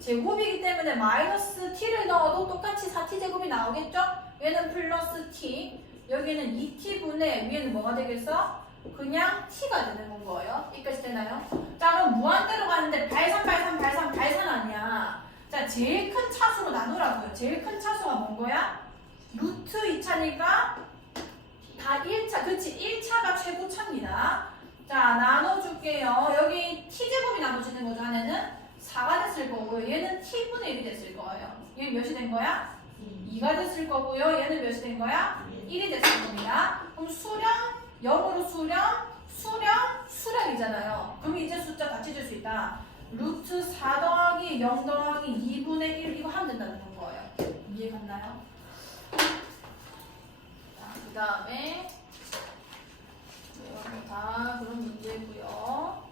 제곱이기 때문에 마이너스 t를 넣어도 똑같이 4t제곱이 나오겠죠? 얘는 플러스 t, 여기는 2t분의 위에는 뭐가 되겠어? 그냥 t가 되는 거예요. 여기까지 되나요? 자, 그럼 무한대로 가는데 발산 아니야. 자, 제일 큰 차수로 나누라고요. 제일 큰 차수가 뭔 거야? 루트 2차니까 다 1차, 그치? 1차가 최고차입니다. 자, 나눠줄게요. 여기 t제곱이 나눠지는 거죠. 안에는 4가 됐을 거고요. 얘는 t분의 1이 됐을 거예요. 얘는 몇이 된 거야? 2가 됐을 거고요. 얘는 몇이 된 거야? 1이 됐을 겁니다. 그럼 수령, 0으로 수령이잖아요. 그럼 이제 숫자 다 찢을 수 있다. 루트 4 더하기 0 더하기 2분의 1 이거 하면 된다는 거예요. 이해 갔나요? 자, 그 다음에 여기 다 그런 문제고요.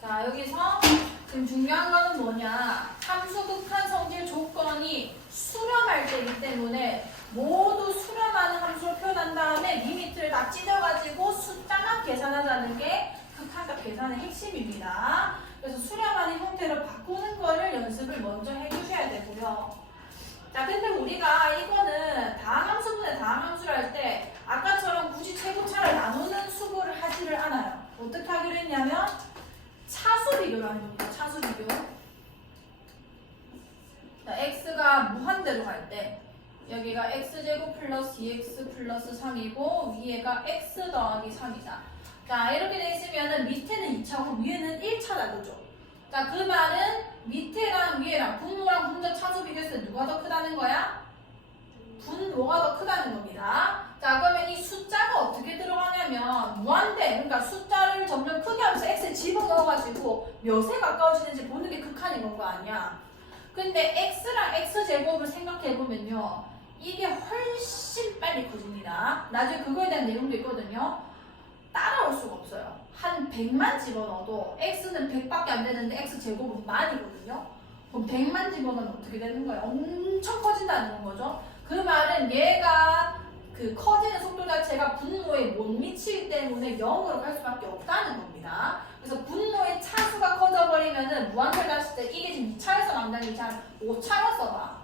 자, 여기서 지금 중요한 거는 뭐냐? 함수 극한 성질 조건이 수렴할 때이기 때문에 모두 수렴하는 함수로 표현한 다음에 리미트를 다 찢어가지고 숫자만 계산하자는 게 극한값 계산의 핵심입니다. 그래서 수렴하는 형태로 바꾸는 거를 연습을 먼저 해주셔야 되고요. 자, 근데 우리가 이거는 다항함수분의 다항함수를 할 때 아까처럼 굳이 최고차를 나누는 수고를 하지를 않아요. 어떻게 하기로 했냐면 차수 비교를 하는 겁니다. 차수 비교. 자, x가 무한대로 갈 때 여기가 x제곱 플러스 2x 플러스 3이고 위에가 x 더하기 3이다. 자, 이렇게 돼 있으면은 밑에는 2차고 위에는 1차다, 그죠? 자, 그 말은 밑에랑 위에랑 분모랑 분자 차수 비교했을 때 누가 더 크다는 거야? 분모가 더 크다는 겁니다. 자, 그러면 이 숫자가 어떻게 들어가냐면 무한대, 그러니까 숫자를 점점 크게 하면서 x에 집어넣어가지고 몇에 가까워지는지 보는 게 극한인 건 거 아니야. 근데 x랑 x제곱을 생각해보면요, 이게 훨씬 빨리 커집니다. 나중에 그거에 대한 내용도 있거든요. 따라올 수가 없어요. 한 100만 집어넣어도 x는 100밖에 안 되는데 x제곱은 만이거든요. 그럼 100만 집어넣으면 어떻게 되는 거예요? 엄청 커진다는 거죠. 그 말은 얘가 그 커지는 속도 자체가 분모에 못 미치기 때문에 0으로 갈 수밖에 없다는 겁니다. 그래서 분모의 차수가 커져버리면은 무한대를 갔을 때 이게 지금 2차에서 나온다는 게 한 5차로 써봐.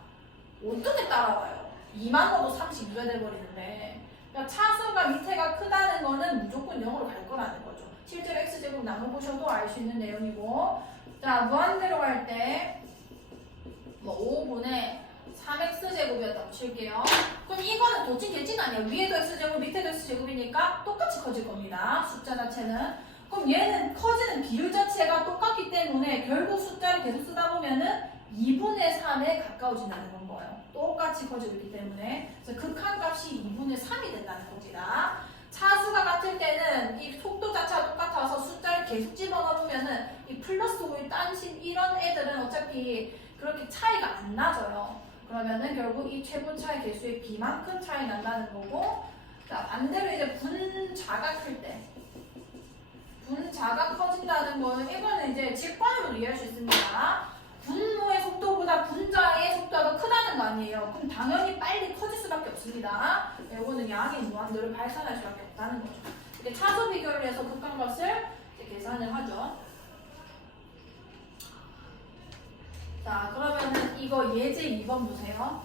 어떻게 따라와요? 2만 넣어도 32가 돼버리는데. 그러니까 차수가 밑에가 크다는 거는 무조건 0으로 갈 거라는 거죠. 실제로 x제곱 나눠보셔도 알 수 있는 내용이고. 자, 무한대로 갈 때 뭐 5분의 3x제곱이었다고 칠게요. 그럼 이거는 도찐 개찐 아니야. 위에도 x제곱, 밑에도 x제곱이니까 똑같이 커질 겁니다. 숫자 자체는. 그럼 얘는 커지는 비율 자체가 똑같기 때문에 결국 숫자를 계속 쓰다 보면은 2분의 3에 가까워진다는 건 거예요. 똑같이 커지고 있기 때문에. 그래서 극한값이 2분의 3이 된다는 겁니다. 차수가 같을 때는 이 속도 자체가 똑같아서 숫자를 계속 집어넣으면은 이 플러스 5, 딴식 이런 애들은 어차피 그렇게 차이가 안 나져요. 그러면은 결국 이 최고차의 개수의 비만큼 차이 난다는 거고. 자, 반대로 이제 분자가 클 때. 분자가 커진다는 거는 이거는 이제 직관으로 이해할 수 있습니다. 분모의 속도보다 분자의 속도가 더 크다는 거 아니에요. 그럼 당연히 빨리 커질 수밖에 없습니다. 이거는 양의 무한대로 발산할 수밖에 없다는 거죠. 이렇게 차수 비교를 해서 극한값을 계산을 하죠. 자, 그러면은 이거 예제 2번 보세요.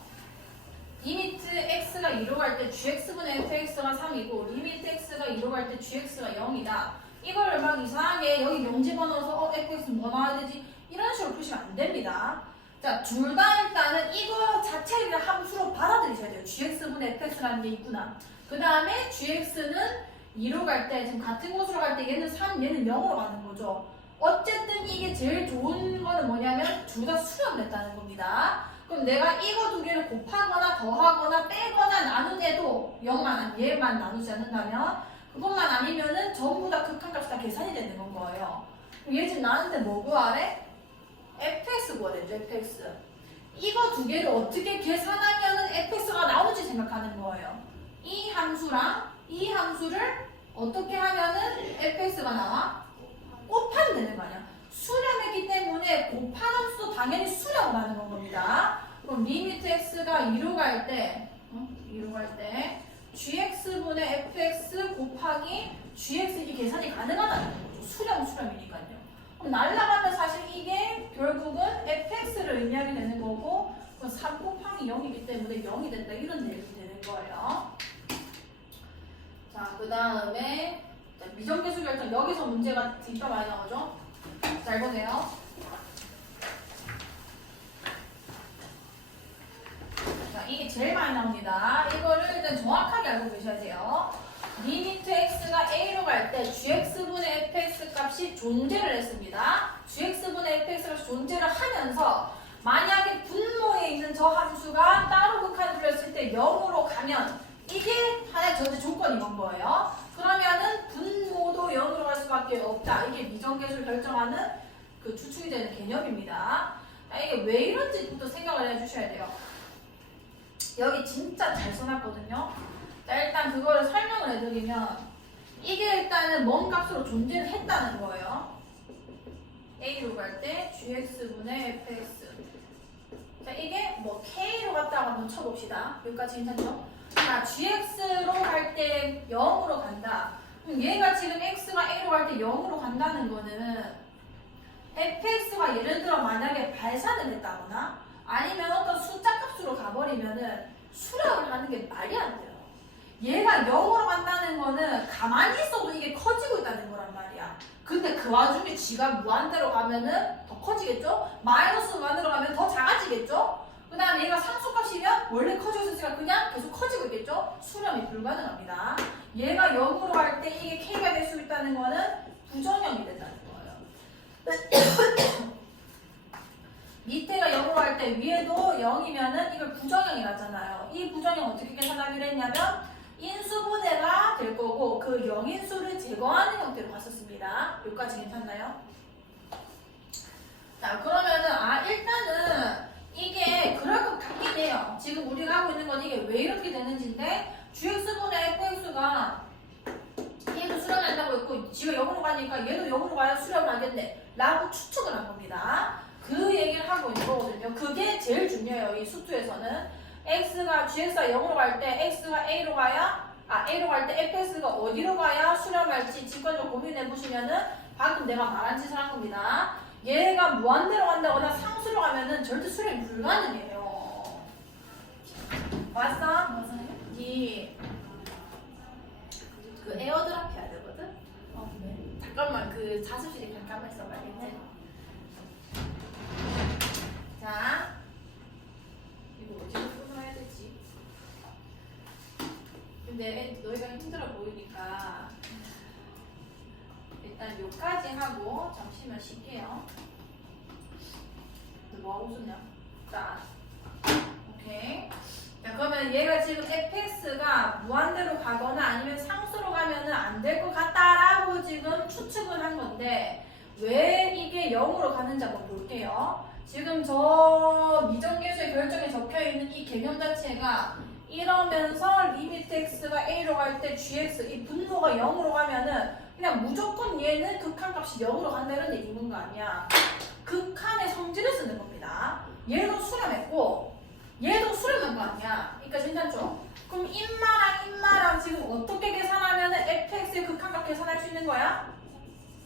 리미트 x가 2로 갈 때 gx분의 fx가 3이고 리미트 x가 2로 갈 때 gx가 0이다. 이걸 막 이상하게 여기 0 집어넣어서 fx 뭐 나와야 되지? 이런 식으로 푸시면 안 됩니다. 자, 둘 다 일단은 이거 자체를 함수로 받아들이셔야 돼요. gx분의 fx라는 게 있구나. 그 다음에 gx는 2로 갈 때, 지금 같은 곳으로 갈 때 얘는 3, 얘는 0으로 가는 거죠. 어쨌든 이게 제일 좋은 거는 뭐냐면 둘 다 수렴됐다는 겁니다. 그럼 내가 이거 두 개를 곱하거나 더하거나 빼거나 나누게도 0만, 얘만 나누지 않는다면 그것만 아니면은 전부 다 극한값이 다 계산이 되는 건 거예요. 얘 지금 나한테 뭐 구하래? fx 구하래, fx. 이거 두 개를 어떻게 계산하면은 fx가 나오는지 생각하는 거예요. 이 함수랑 이 함수를 어떻게 하면은 fx가 나와? 곱하면 되는 거 아니야. 수렴했기 때문에 곱한 함수도 당연히 수렴을 하는 건 겁니다. 그럼 리미트 x가 2로 갈 때, 2로 갈 때 gx분의 fx 곱하기 gx 이 계산이 가능하다는 거죠. 수렴이니까요. 그럼 날라가면 사실 이게 결국은 fx를 의미하게 되는 거고 3 곱하기 0이기 때문에 0이 된다 이런 내용이 되는 거예요. 자, 그 다음에 미정계수 결정 여기서 문제가 진짜 많이 나오죠. 잘 보세요. 자, 이게 제일 많이 나옵니다. 이거를 일단 정확하게 알고 계셔야 돼요. 리미트 x가 a로 갈 때 gx분의 fx 값이 존재를 했습니다. gx분의 fx 값이 존재를 하면서 만약에 분모에 있는 저 함수가 따로 극한을 불렸을 때 0으로 가면 이게 하나의 전제 조건이 건 거예요. 그러면은 분모도 0으로 갈 수밖에 없다. 이게 미정계수를 결정하는 그 추측이 되는 개념입니다. 자, 이게 왜 이런지부터 생각을 해주셔야 돼요. 여기 진짜 잘 써놨거든요. 자, 일단 그거를 설명을 해드리면 이게 일단은 뭔 값으로 존재를 했다는 거예요. a로 갈 때 gx분의 fx. 자, 이게 뭐 k로 갔다가 한번 쳐봅시다. 여기까지 괜찮죠? 자, gx로 갈 때 0으로 간다. 그럼 얘가 지금 x가 a로 갈 때 0으로 간다는 거는 fx가 예를 들어 만약에 발산을 했다거나 아니면 어떤 숫자 값으로 가버리면은 수렴을 하는 게 말이 안 돼요. 얘가 0으로 간다는 거는 가만히 있어도 이게 커지고 있다는 거란 말이야. 근데 그 와중에 g가 무한대로 가면은 더 커지겠죠? 마이너스 무한대로 가면 더 작아지겠죠? 그 다음에 얘가 상수값이면 원래 커지고 있으니까 그냥 계속 커지고 있겠죠? 수렴이 불가능합니다. 얘가 0으로 갈 때 이게 k가 될 수 있다는 거는 부정형이 된다는 거예요. 밑에가 0으로 갈 때 위에도 0이면은 이걸 부정형이라잖아요. 이 부정형 어떻게 계산하기로 했냐면 인수분해가 될 거고 그 0인수를 제거하는 형태로 갔었습니다. 여기까지 괜찮나요? 자, 그러면은 일단은 이게 그럴 것 같긴 해요. 지금 우리가 하고 있는 건 이게 왜 이렇게 되는지인데 gx분의 fx가 얘도 수렴한다고 했고 지가 0으로 가니까 얘도 0으로 가야 수렴을 하겠네 라고 추측을 한 겁니다. 그 얘기를 하고 있는 거거든요. 그게 제일 중요해요. 이 수투에서는 gx가 0으로 갈 때 x가 a로 가야 a로 갈 때 fx가 어디로 가야 수렴할지 직관적으로 고민해 보시면은 방금 내가 말한 짓을 한 겁니다. 얘가 무한대로 간다거나 상수로 가면은 절대 수렴이 불가능해요. 맞어? 맞아요? 그 에어드랍 해야 되거든? 네. 잠깐만 그 자습실에 잠깐만 있어봐야겠지? 자, 이거 어디로 끊어야 되지? 근데 너희가 힘들어 보이니까 일단 요까지 하고 잠시만 쉴게요. 너 뭐하고 있었냐? 자, 오케이. 자, 그러면 얘가 지금 fx가 무한대로 가거나 아니면 상수로 가면은 안 될 것 같다라고 지금 추측을 한 건데 왜 이게 0으로 가는지 한번 볼게요. 지금 저 미정계수의 결정에 적혀있는 이 개념 자체가 이러면서 리미트 x가 a로 갈 때 gx 이 분모가 0으로 가면은 그냥 무조건 얘는 극한값이 0으로 간다는 얘기인 거 아니야. 극한의 성질을 쓰는 겁니다. 얘도 수렴했고 얘도 수렴한 거 아니야. 그러니까 괜찮죠? 그럼 인마랑 지금 어떻게 계산하면은 fx의 극한값 계산할 수 있는 거야?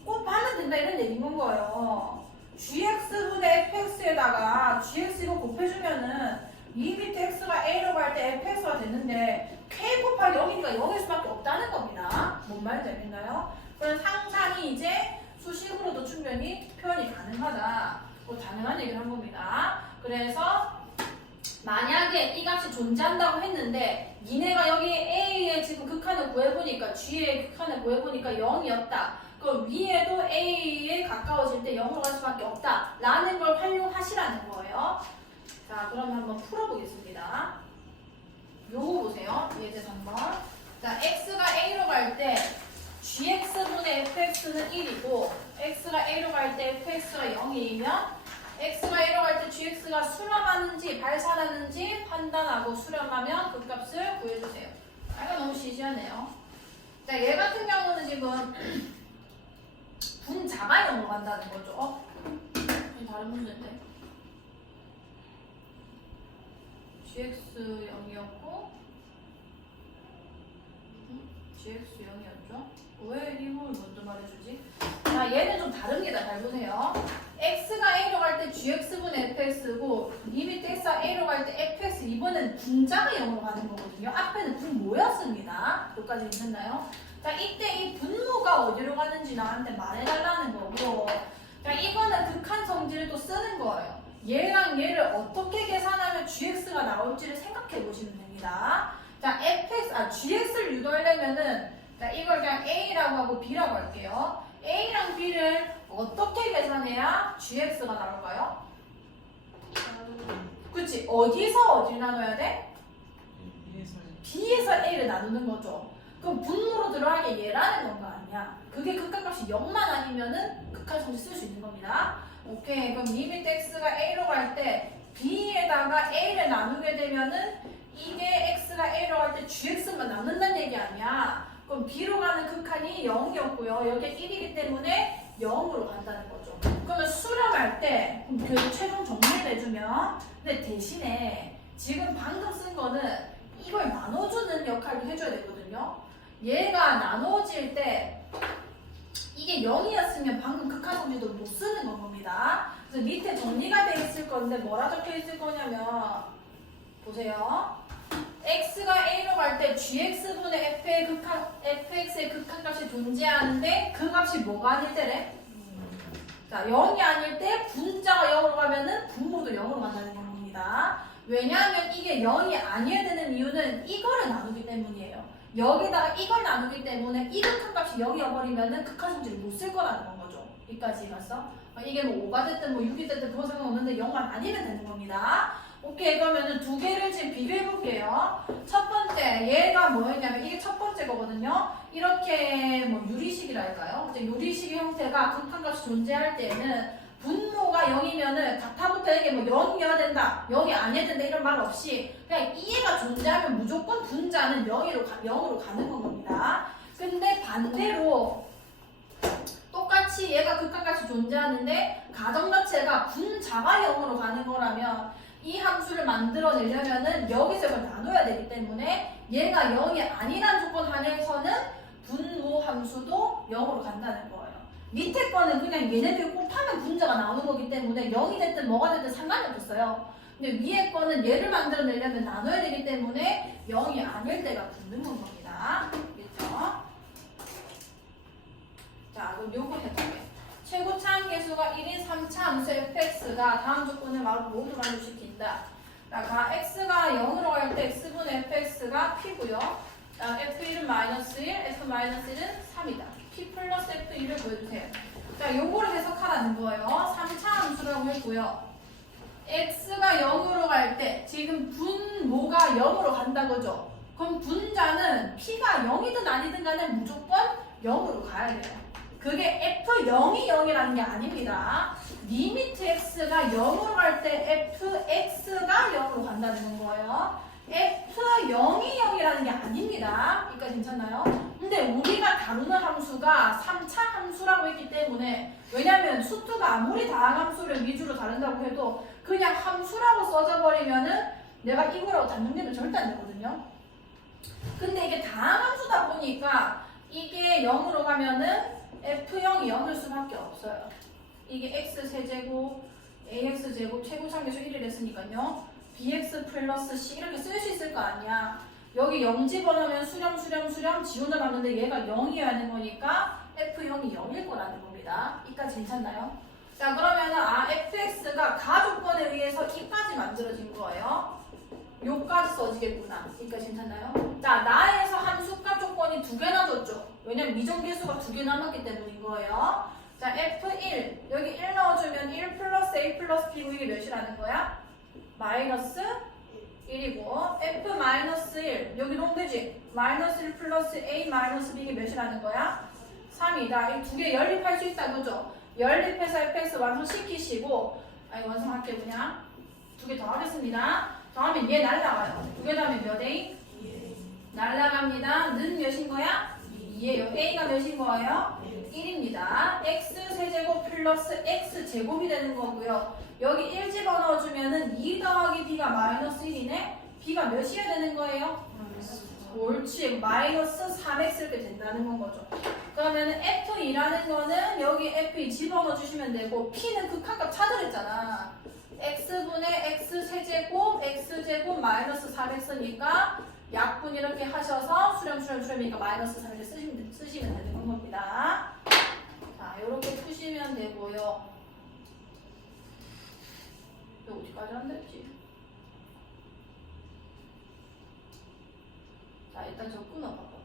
곱하면 된다 이런 얘기인 거예요. gx분의 fx에다가 gx 이거 곱해주면은 리미트 x가 a로 갈 때 fx가 됐는데 k 곱하기 0이니까 0일 수밖에 없다는 겁니다. 뭔 말인지 알겠나요? 그럼 상상이 이제 수식으로도 충분히 표현이 가능하다. 당연한 얘기를 한 겁니다. 그래서 만약에 이 값이 존재한다고 했는데 니네가 여기 a의 지금 극한을 구해보니까 g의 극한을 구해보니까 0이었다. 그럼 위에도 a에 가까워질 때 0으로 갈 수밖에 없다 라는 걸 활용하시라는 거예요. 자, 그러면 한번 풀어보겠습니다. 요거 보세요. 예제 3번. 자, x가 a로 갈 때 gx분의 fx는 1이고 x가 a로 갈 때 fx가 0이면 x가 a로 갈 때 gx가 수렴하는지 발산하는지 판단하고 수렴하면 그 값을 구해주세요. 이거 너무 시시하네요. 자, 얘 같은 경우는 지금 분자가 0으로 간다는 거죠. 이 다른 문제인데. gx 0이었고 gx 0이었죠? 왜 이걸 먼저 말해주지? 자, 얘는 좀 다릅니다. 잘 보세요. x가 a로 갈 때 gx분의 fx고 리미트 x가 a로 갈 때 fx 이번엔 분자가 0으로 가는 거거든요. 앞에는 분모였습니다. 여기까지 괜찮나요? 자, 이때 이 분모가 어디로 가는지 나한테 말해달라는 거고, 자, 이거는 극한 성질을 또 쓰는 거예요. 얘랑 얘를 어떻게 계산하면 gx가 나올지를 생각해 보시면 됩니다. 자, gx를 유도하려면은, 자, 이걸 그냥 a라고 하고 b라고 할게요. a랑 b를 어떻게 계산해야 gx가 나올까요? 그치? 어디서 어디를 나눠야 돼? b에서 a를 나누는 거죠. 그럼 분모로 들어가게 얘라는 건가 아니야? 그게 극한값이 0만 아니면은 극한 성질 쓸 수 있는 겁니다. 오케이. 그럼 리미트 x가 a로 갈 때 b에다가 a를 나누게 되면은 이게 x가 a로 갈 때 gx만 남는다는 얘기 아니야. 그럼 b로 가는 극한이 0이었고요. 여기에 1이기 때문에 0으로 간다는 거죠. 그러면 수렴할 때 그 최종 정리를 해주면, 근데 대신에 지금 방금 쓴 거는 이걸 나눠주는 역할을 해줘야 되거든요. 얘가 나눠질 때 이게 0이었으면 방금 극한성질도 못 쓰는 겁니다. 그래서 밑에 정리가 돼 있을 건데 뭐라 적혀 있을 거냐면, 보세요. x가 a로 갈 때 gx분의 fx의 극한값이 존재하는데 그 값이 뭐가 아닐 때래? 자, 0이 아닐 때 분자가 0으로 가면은 분모도 0으로 간다는 겁니다. 왜냐하면 이게 0이 아니어야 되는 이유는 이거를 나누기 때문이에요. 여기다가 이걸 나누기 때문에 이 극한값이 0이어버리면은 극한성질을 못 쓸 거라는 거죠. 여기까지 봤어? 이게 뭐 5가 됐든 뭐 6이 됐든 그건 상관없는데 0만 아니면 되는 겁니다. 오케이, 그러면은 두 개를 지금 비교해볼게요. 첫 번째, 얘가 뭐였냐면 이게 첫 번째 거거든요. 이렇게 뭐 유리식이랄까요? 이제 유리식 형태가 극한값이 존재할 때는 분모가 0이면은 가타부터 이게 뭐 0이어야 된다, 0이 아니어야 된다 이런 말 없이 그냥 이해가 존재하면 무조건 분자는 0으로 가는 겁니다. 근데 반대로 똑같이 얘가 극한값이 존재하는데 가정 자체가 분자가 0으로 가는 거라면 이 함수를 만들어내려면은 여기서 이걸 나눠야 되기 때문에 얘가 0이 아니란 조건 하에서는 분모 함수도 0으로 간다는 거예요. 밑에 거는 그냥 얘네들 곱하면 분자가 나오는 거기 때문에 0이 됐든 뭐가 됐든 상관이 없었어요. 근데 위에 거는 얘를 만들어내려면 나눠야 되기 때문에 0이 아닐 때가 붙는 겁니다. 알겠죠? 자, 그럼 요거 해볼게. 최고차 함계수가 1인 3차 함수 fx가 다음 조건을 모두 만족시킨다. 자, x가 0으로 갈 때 x분의 fx가 p고요. f1은 마이너스 1, f-1은 3이다. p 플러스 f1을 보여주세요. 자, 요거를 해석하라는 거예요. 3차 함수라고 했고요. x가 0으로 갈 때 지금 분모가 0으로 간다고죠. 그럼 분자는 p가 0이든 아니든 간에 무조건 0으로 가야 돼요. 그게 f0이 0이라는 게 아닙니다. 리미트 x가 0으로 갈 때 fx가 0으로 간다는 거예요. f0이 0이라는 게 아닙니다. 여기까지 괜찮나요? 근데 우리가 다루는 함수가 3차 함수라고 했기 때문에, 왜냐면 수투가 아무리 다항함수를 위주로 다룬다고 해도 그냥 함수라고 써져 버리면은 내가 이거라고 단정되면 절대 안 되거든요. 근데 이게 다항함수다 보니까 이게 0으로 가면은 f0이 0일 수밖에 없어요. 이게 x세제곱, ax제곱, 최고차함계수 1을 했으니까요. bx 플러스 c 이렇게 쓸 수 있을 거 아니야. 여기 0 집어넣으면 수렴 지 혼자 남는데 얘가 0이어야 하는 거니까 f0이 0일 거라는 겁니다. 이까지 괜찮나요? 자, 그러면은 fx가 가조건에 의해서 이까지 만들어진 거예요. 요까지 써지겠구나. 여기까지 괜찮나요? 자, 나에서 함수값 조건이 두 개나 줬죠. 왜냐면 미정계수가 두 개 남았기 때문인 거예요. 자, f1 여기 1 넣어주면 1 플러스 a 플러스 b고 이게 몇이라는 거야? 마이너스 1이고 f 마이너스 1 여기 동되지? 마이너스 1 플러스 a 마이너스 b 이게 몇이라는 거야? 3이다. 이 두 개 연립할 수 있다, 그죠? 연립해서 fx 완성시키시고, 완성할게요. 그냥 두 개 더 하겠습니다. 더하면 얘 날라가요. 두 개 더하면 몇 A? 날라갑니다. 는 몇인 거야? 2예요. a가 몇인 거예요? 1입니다. x 세제곱 플러스 x 제곱이 되는 거고요. 여기 1 집어넣어주면은 2 더하기 b가 마이너스 1이네. b가 몇이어야 되는 거예요? 옳지. 마이너스 3x 이렇게 된다는 건 거죠. 그러면은 f2라는 거는 여기 f2 집어넣어주시면 되고 p는 극한값 찾으랬잖아. x분의 x 세제곱 x제곱 마이너스 4x니까 약분 이렇게 하셔서 수렴이니까 마이너스 3을 쓰시면 되는 겁니다. 자, 이렇게 푸시면 되고요. 이거 어디까지 안 됐지? 자, 일단 저 끊어봐.